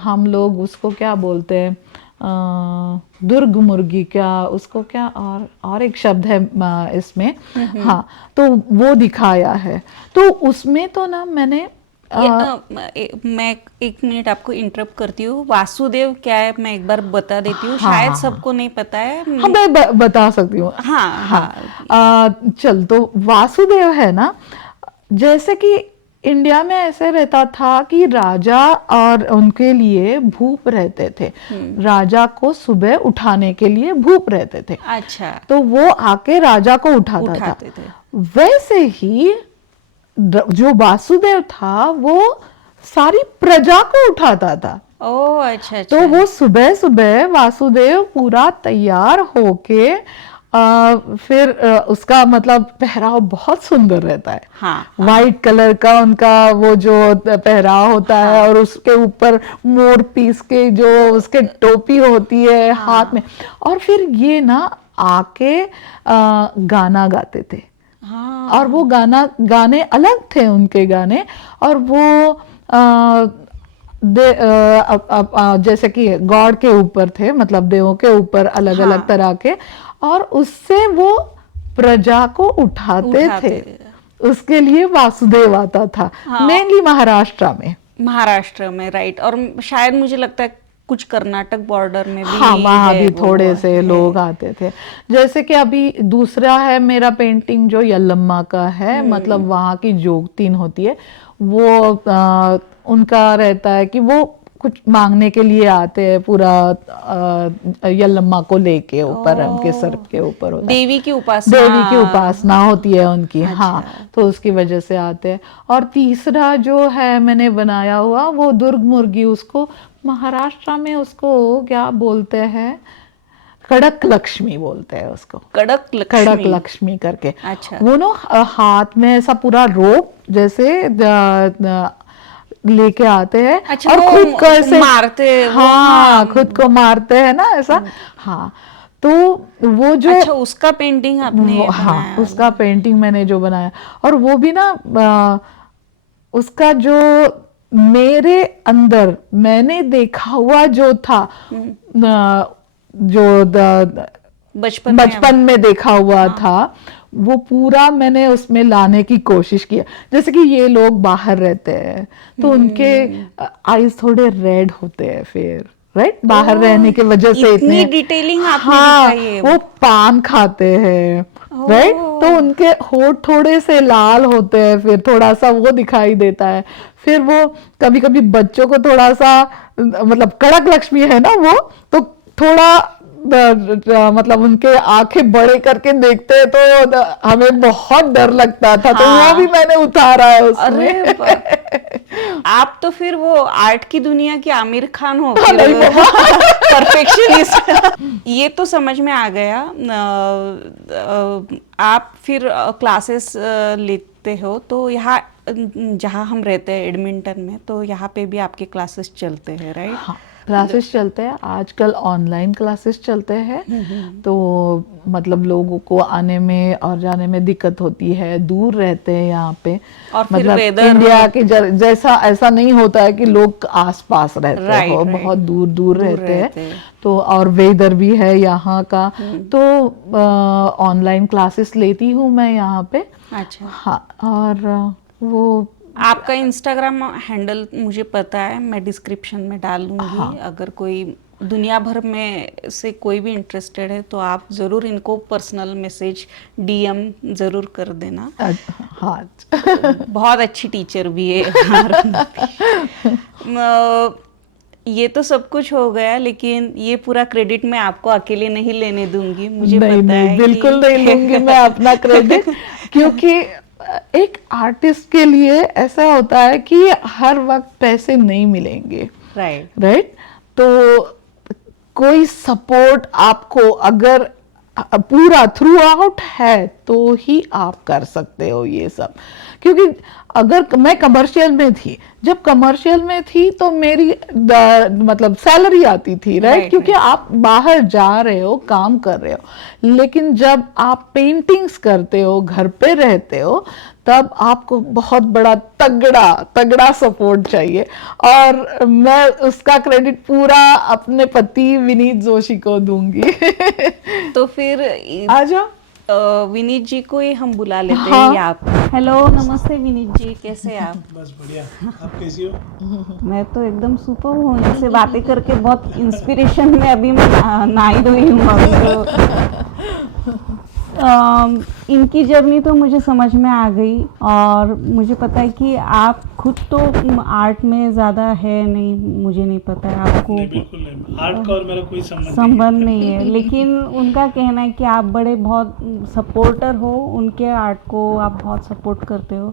हम लोग उसको क्या बोलते हैं, दुर्ग मुर्गी, क्या उसको क्या और एक शब्द है इसमें, तो वो दिखाया है। तो उसमें तो ना मैंने मैं 1 मिनट आपको इंटरप्ट करती हूँ। वासुदेव क्या है मैं एक बार बता देती हूँ, शायद सबको नहीं पता है। मैं बता सकती हूँ। चल, तो वासुदेव है ना, जैसे कि इंडिया में ऐसे रहता था कि राजा और उनके लिए भूप रहते थे, राजा को सुबह उठाने के लिए भूप रहते थे। अच्छा। तो वो आके राजा को उठाता था। वैसे ही जो वासुदेव था वो सारी प्रजा को उठाता था। ओह, अच्छा। तो वो सुबह सुबह वासुदेव पूरा तैयार होके फिर उसका मतलब पहराव बहुत सुंदर रहता है। वाइट कलर का उनका वो जो पहराव होता है, और उसके ऊपर मोर पीस के जो उसके टोपी होती है हाथ में, और फिर ये ना आके गाना गाते थे। और वो गाने अलग थे उनके गाने, और वो जैसे कि गॉड के ऊपर थे, मतलब देवों के ऊपर अलग अलग तरह के, और उससे वो प्रजा को उठाते थे। उसके लिए वासुदेव आता था। मेनली महाराष्ट्र में, राइट। और शायद मुझे लगता है कुछ कर्नाटक बॉर्डर में भी वहाँ भी थोड़े से लोग आते थे। जैसे कि अभी दूसरा है मेरा पेंटिंग जो यल्लम्मा का है, मतलब वहाँ की जोग 3 होती है, वो उनका रहता है कि वो कुछ मांगने के लिए आते हैं, पूरा यल्लम्मा को लेके ऊपर उनके सर के ऊपर होता है। देवी की उपासना, देवी की उपासना होती है उनकी। हाँ, तो उसकी वजह से आते हैं। और तीसरा जो है मैंने बनाया हुआ वो दुर्ग मुर्गी, उसको महाराष्ट्र में उसको क्या बोलते हैं, कड़क लक्ष्मी बोलते हैं उसको, कड़क कड़क लक्ष्मी करके। अच्छा। वो नो हाथ में ऐसा पूरा रोप जैसे लेके आते हैं। अच्छा, और वो खुद को ऐसे मारते, हाँ, खुद को मारते हैं ना ऐसा। हाँ, तो वो जो अच्छा, उसका पेंटिंग आपने हाँ, बनाया? उसका पेंटिंग मैंने जो बनाया, और वो भी ना उसका जो मेरे अंदर मैंने देखा हुआ जो था, जो बचपन में देखा हुआ था, वो पूरा मैंने उसमें लाने की कोशिश किया। जैसे कि ये लोग बाहर रहते हैं तो उनके आईज थोड़े रेड होते हैं, फिर राइट, बाहर रहने की वजह से इतनी डिटेलिंग आपने हाँ, दिखाई है। वो पान खाते हैं, राइट, तो उनके होठ थोड़े से लाल होते हैं, फिर थोड़ा सा वो दिखाई देता है। फिर वो कभी कभी बच्चों को थोड़ा सा, मतलब कड़क लक्ष्मी है ना वो, तो थोड़ा मतलब उनके आंखें बड़े करके देखते हैं तो हमें बहुत डर लगता था। तो वो भी मैंने उतारा है उसमें। अरे आप तो फिर वो आर्ट की दुनिया की आमिर खान हो, परफेक्शनिस्ट। ये तो समझ में आ गया। आप फिर क्लासेस लेते हो, तो यहाँ जहाँ हम रहते हैं एडमिंटन में, तो यहाँ पे भी आपके क्लासेस चलते हैं, राइट? हाँ, क्लासेस चलते हैं, आजकल ऑनलाइन क्लासेस चलते हैं। तो मतलब लोगों को आने में और जाने में दिक्कत होती है, दूर रहते हैं यहाँ पे, और फिर मतलब weather- इंडिया के जैसा ऐसा नहीं होता है कि लोग आसपास रहते हो, बहुत दूर दूर रहते हैं। तो और वेदर भी है यहाँ का, तो ऑनलाइन क्लासेस लेती हूँ मैं यहाँ पे। अच्छा। हाँ, और वो आपका इंस्टाग्राम हैंडल मुझे पता है, मैं डिस्क्रिप्शन में डाल दूंगी। हाँ। अगर कोई दुनिया भर में से कोई भी इंटरेस्टेड है तो आप ज़रूर इनको पर्सनल मैसेज DM ज़रूर कर देना। हाँ। बहुत अच्छी टीचर भी है। ये तो सब कुछ हो गया, लेकिन ये पूरा क्रेडिट मैं आपको अकेले नहीं लेने दूंगी। मुझे नहीं, पता नहीं, है बिल्कुल नहीं लूंगी मैं अपना क्रेडिट, क्योंकि एक आर्टिस्ट के लिए ऐसा होता है कि हर वक्त पैसे नहीं मिलेंगे, राइट। तो कोई सपोर्ट आपको अगर पूरा थ्रू आउट है तो ही आप कर सकते हो ये सब। क्योंकि अगर मैं कमर्शियल में थी, जब कमर्शियल में थी तो मेरी मतलब सैलरी आती थी, राइट, क्योंकि आप बाहर जा रहे हो, काम कर रहे हो। लेकिन जब आप पेंटिंग्स करते हो, घर पे रहते हो, तब आपको बहुत बड़ा तगड़ा सपोर्ट चाहिए। और मैं उसका क्रेडिट पूरा अपने पति विनीत जोशी को दूंगी। तो फिर आ जाओ, विनीत जी को ही हम बुला लेते हाँ। हैं। आप हेलो, नमस्ते विनीत जी, कैसे आप? बस बढ़िया, आप कैसी हो? मैं तो एकदम सुपर हूँ, इनसे बातें करके बहुत इंस्पिरेशन में अभी मैं नाई धोई हूँ अभी तो। इनकी जर्नी तो मुझे समझ में आ गई, और मुझे पता है कि आप खुद तो आर्ट में ज़्यादा है नहीं, मुझे नहीं पता है आपको। नहीं, बिल्कुल नहीं, आर्ट का और मेरा कोई संबंध नहीं है। लेकिन उनका कहना है कि आप बड़े बहुत सपोर्टर हो, उनके आर्ट को आप बहुत सपोर्ट करते हो।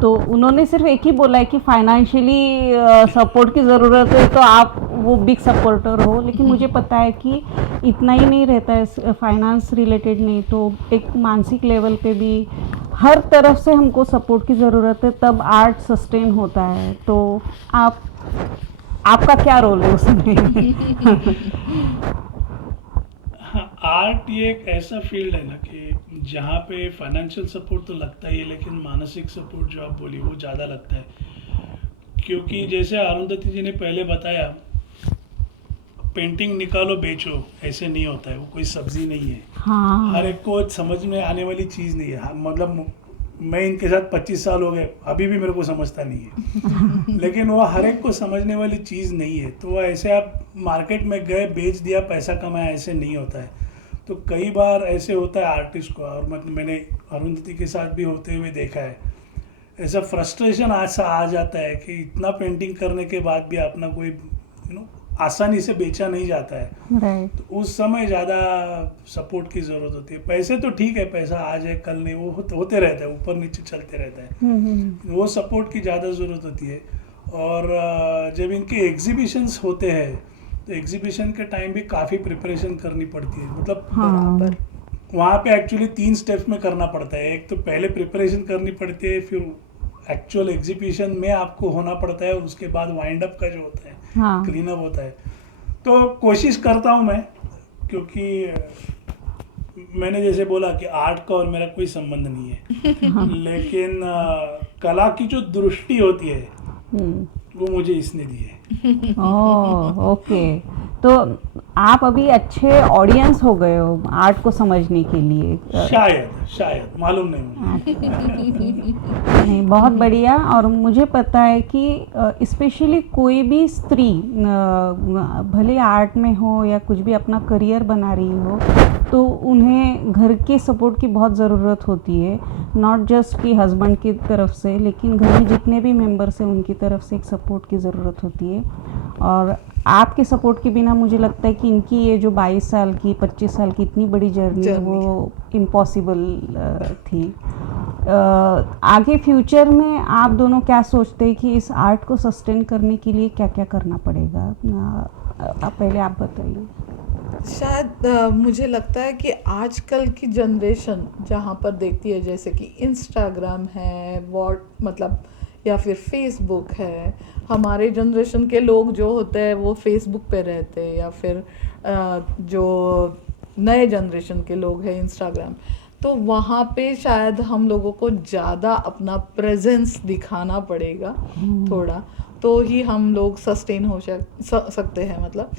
तो उन्होंने सिर्फ एक ही बोला है कि फाइनेंशियली सपोर्ट की ज़रूरत है तो आप वो बिग सपोर्टर हो। लेकिन मुझे पता है कि इतना ही नहीं रहता है, फाइनेंस रिलेटेड नहीं, तो एक मानसिक लेवल पे भी हर तरफ से हमको सपोर्ट की ज़रूरत है, तब आर्ट सस्टेन होता है। तो आपका क्या रोल है उसमें? हाँ, आर्ट ये एक ऐसा फील्ड है ना कि जहाँ पे फाइनेंशियल सपोर्ट तो लगता ही है, लेकिन मानसिक सपोर्ट जो आप बोली वो ज़्यादा लगता है। क्योंकि जैसे अरुंधति जी ने पहले बताया, पेंटिंग निकालो बेचो, ऐसे नहीं होता है, वो कोई सब्जी नहीं है। हाँ। हर एक को समझ में आने वाली चीज़ नहीं है। मतलब मैं इनके साथ 25 साल हो गए, अभी भी मेरे को समझता नहीं है। लेकिन वो हर एक को समझने वाली चीज़ नहीं है। तो ऐसे आप मार्केट में गए, बेच दिया, पैसा कमाया, ऐसे नहीं होता है। तो कई बार ऐसे होता है आर्टिस्ट को, और मतलब मैंने अरुंधति के साथ भी होते हुए देखा है, ऐसा फ्रस्ट्रेशन ऐसा आ जाता है कि इतना पेंटिंग करने के बाद भी अपना कोई आसानी से बेचा नहीं जाता है। राइट। तो उस समय ज़्यादा सपोर्ट की ज़रूरत होती है। पैसे तो ठीक है, पैसा आज है कल नहीं, वो होते रहता है, ऊपर नीचे चलते रहता है। वो सपोर्ट की ज़्यादा ज़रूरत होती है। और जब इनके एग्जीबिशंस होते हैं तो एग्जीबिशन के टाइम भी काफ़ी प्रिपरेशन करनी पड़ती है। मतलब हाँ। वहाँ पे एक्चुअली 3 स्टेप्स में करना पड़ता है। एक तो पहले प्रिपरेशन करनी पड़ती है, फिर एक्चुअल एग्जीबिशन में आपको होना पड़ता है, और उसके बाद वाइंड अप का जो होता है, हाँ। क्लीन अप होता है। तो कोशिश करता हूँ मैं, क्योंकि मैंने जैसे बोला कि आर्ट का और मेरा कोई संबंध नहीं है, लेकिन कला की जो दृष्टि होती है वो मुझे इसने दी है। ओह, ओके। तो आप अभी अच्छे ऑडियंस हो गए हो आर्ट को समझने के लिए। शायद मालूम नहीं मुझे। नहीं, बहुत बढ़िया। और मुझे पता है कि स्पेशली कोई भी स्त्री भले आर्ट में हो या कुछ भी अपना करियर बना रही हो, तो उन्हें घर के सपोर्ट की बहुत ज़रूरत होती है। नॉट जस्ट कि हस्बैंड की तरफ से, लेकिन घर में जितने भी मेंबर्स हैं उनकी तरफ से एक सपोर्ट की ज़रूरत होती है। और आपके सपोर्ट के बिना मुझे लगता है कि इनकी ये जो 22 साल की 25 साल की इतनी बड़ी जर्नी वो इम्पॉसिबल थी। आगे फ्यूचर में आप दोनों क्या सोचते हैं कि इस आर्ट को सस्टेन करने के लिए क्या क्या करना पड़ेगा? पहले आप बताइए। शायद मुझे लगता है कि आजकल की जनरेशन जहाँ पर देखती है, जैसे कि इंस्टाग्राम है, मतलब या फिर फेसबुक है। हमारे जनरेशन के लोग जो होते हैं वो फेसबुक पे रहते हैं, या फिर जो नए जनरेशन के लोग हैं इंस्टाग्राम। तो वहाँ पे शायद हम लोगों को ज़्यादा अपना प्रेजेंस दिखाना पड़ेगा थोड़ा, तो ही हम लोग सस्टेन हो सकते हैं मतलब।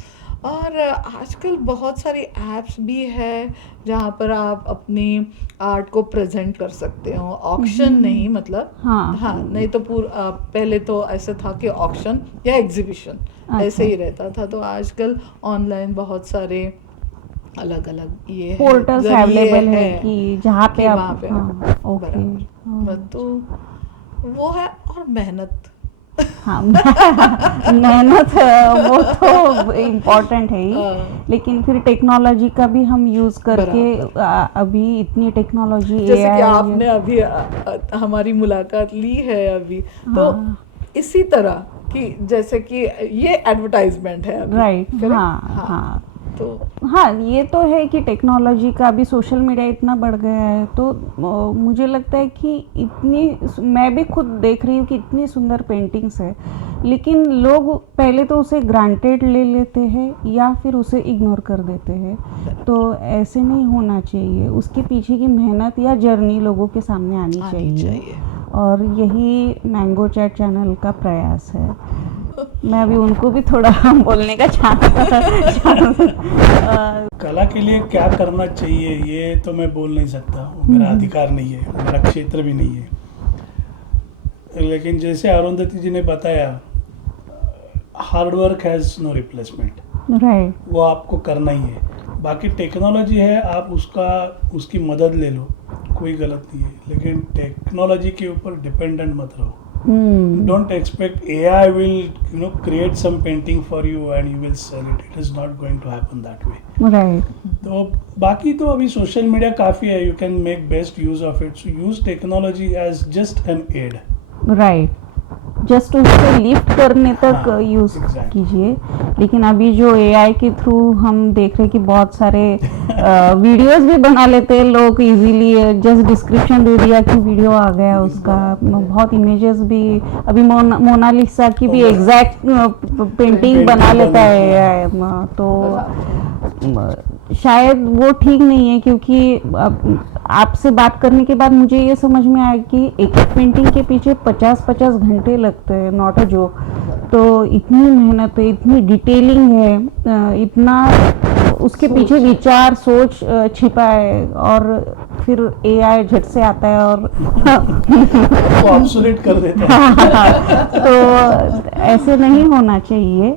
और आजकल बहुत सारी ऐप्स भी है जहाँ पर आप अपनी आर्ट को प्रेजेंट कर सकते हो। ऑक्शन नहीं, मतलब हाँ नहीं तो पहले तो ऐसा था कि ऑक्शन या एग्जीबिशन ऐसे ही रहता था। तो आजकल ऑनलाइन बहुत सारे अलग अलग ये पोर्टल्स अवेलेबल है कि जहाँ पे आप वहाँ पे ओके। तो वो है। और मेहनत हाँ, मेहनत वो तो इम्पोर्टेंट है ही, लेकिन फिर टेक्नोलॉजी का भी हम यूज़ करके अभी इतनी टेक्नोलॉजी, जैसे कि आपने अभी हमारी मुलाकात ली है अभी, तो इसी तरह कि जैसे कि ये एडवर्टाइजमेंट है अभी, राइट। हाँ, तो हाँ, ये तो है कि टेक्नोलॉजी का भी, सोशल मीडिया इतना बढ़ गया है। तो मुझे लगता है कि इतनी, मैं भी खुद देख रही हूँ कि इतनी सुंदर पेंटिंग्स है, लेकिन लोग पहले तो उसे ग्रांटेड ले लेते हैं या फिर उसे इग्नोर कर देते हैं। तो ऐसे नहीं होना चाहिए। उसके पीछे की मेहनत या जर्नी लोगों के सामने आनी चाहिए। और यही मैंगो चैट चैनल का प्रयास है। मैं अभी उनको भी थोड़ा बोलने का कला के लिए क्या करना चाहिए ये तो मैं बोल नहीं सकता, मेरा अधिकार नहीं है, मेरा क्षेत्र भी नहीं है। लेकिन जैसे अरुंधति जी ने बताया, hard work has no replacement, right. वो आपको करना ही है। बाकी टेक्नोलॉजी है, आप उसकी मदद ले लो, कोई गलत नहीं है, लेकिन टेक्नोलॉजी के ऊपर डिपेंडेंट मत रहो। Don't expect AI will create some painting for you and you will sell it. It is not going to happen that way. Right. तो बाकी तो अभी सोशल मीडिया काफ़ी है, you can make best use of it. So use technology as just an aid. Right. Just उसको lift करने तक use कीजिए। लेकिन अभी जो AI के थ्रू हम देख रहे हैं कि बहुत सारे वीडियोस भी बना लेते हैं लोग इजीली। जस्ट डिस्क्रिप्शन दे दिया कि वीडियो आ गया उसका, बहुत इमेजेस भी। अभी मोनालिसा की भी एग्जैक्ट पेंटिंग बना लेता है AI। तो शायद वो ठीक नहीं है, क्योंकि आपसे बात करने के बाद मुझे ये समझ में आया कि एक पेंटिंग के पीछे 50-50 घंटे लगते हैं, नॉट अ जोक। तो इतनी मेहनत है, इतनी डिटेलिंग है, इतना उसके पीछे विचार सोच छिपा है, और फिर AI झट से आता है और ऑब्सोलेट कर देता है। तो ऐसे नहीं होना चाहिए।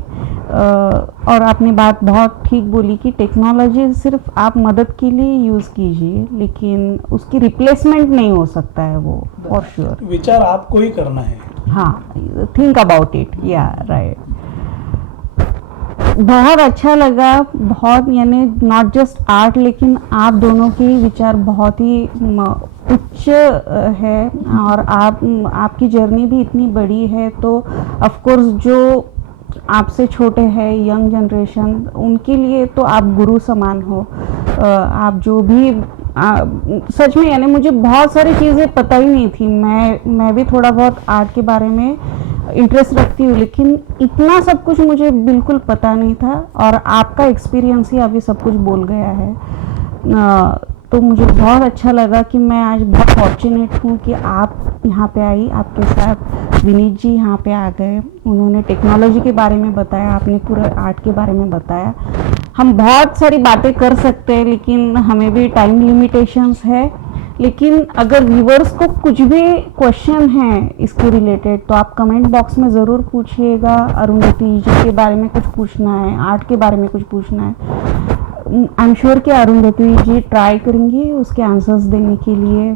और आपने बात बहुत ठीक बोली कि टेक्नोलॉजी सिर्फ आप मदद के लिए यूज़ कीजिए, लेकिन उसकी रिप्लेसमेंट नहीं हो सकता है वो, फॉर श्योर। विचार आपको ही करना है। हाँ, थिंक अबाउट इट, या राइट। बहुत अच्छा लगा, बहुत यानी नॉट जस्ट आर्ट लेकिन आप दोनों के विचार बहुत ही उच्च है, और आपकी जर्नी भी इतनी बड़ी है, तो ऑफ कोर्स जो आपसे छोटे हैं यंग जनरेशन उनके लिए तो आप गुरु समान हो। आप जो भी सच में यानी मुझे बहुत सारी चीज़ें पता ही नहीं थी, मैं भी थोड़ा बहुत आर्ट के बारे में इंटरेस्ट रखती हूँ, लेकिन इतना सब कुछ मुझे बिल्कुल पता नहीं था, और आपका एक्सपीरियंस ही अभी सब कुछ बोल गया है। तो मुझे बहुत अच्छा लगा कि मैं आज बहुत फॉर्चुनेट हूँ कि आप यहाँ पे आई, आपके साथ विनीत जी यहाँ पे आ गए, उन्होंने टेक्नोलॉजी के बारे में बताया, आपने पूरे आर्ट के बारे में बताया। हम बहुत सारी बातें कर सकते हैं लेकिन हमें भी टाइम लिमिटेशंस है, लेकिन अगर व्यूवर्स को कुछ भी क्वेश्चन है इसके रिलेटेड तो आप कमेंट बॉक्स में ज़रूर पूछिएगा। अरुंधति जी के बारे में कुछ पूछना है, आर्ट के बारे में कुछ पूछना है, आई एम श्योर कि अरुंधति जी ट्राई करेंगी उसके आंसर्स देने के लिए।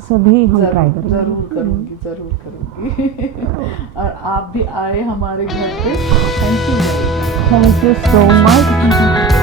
सभी हम ट्राई करेंगे। जरूर करूँगी और आप भी आए हमारे घर पे। Thank you so much.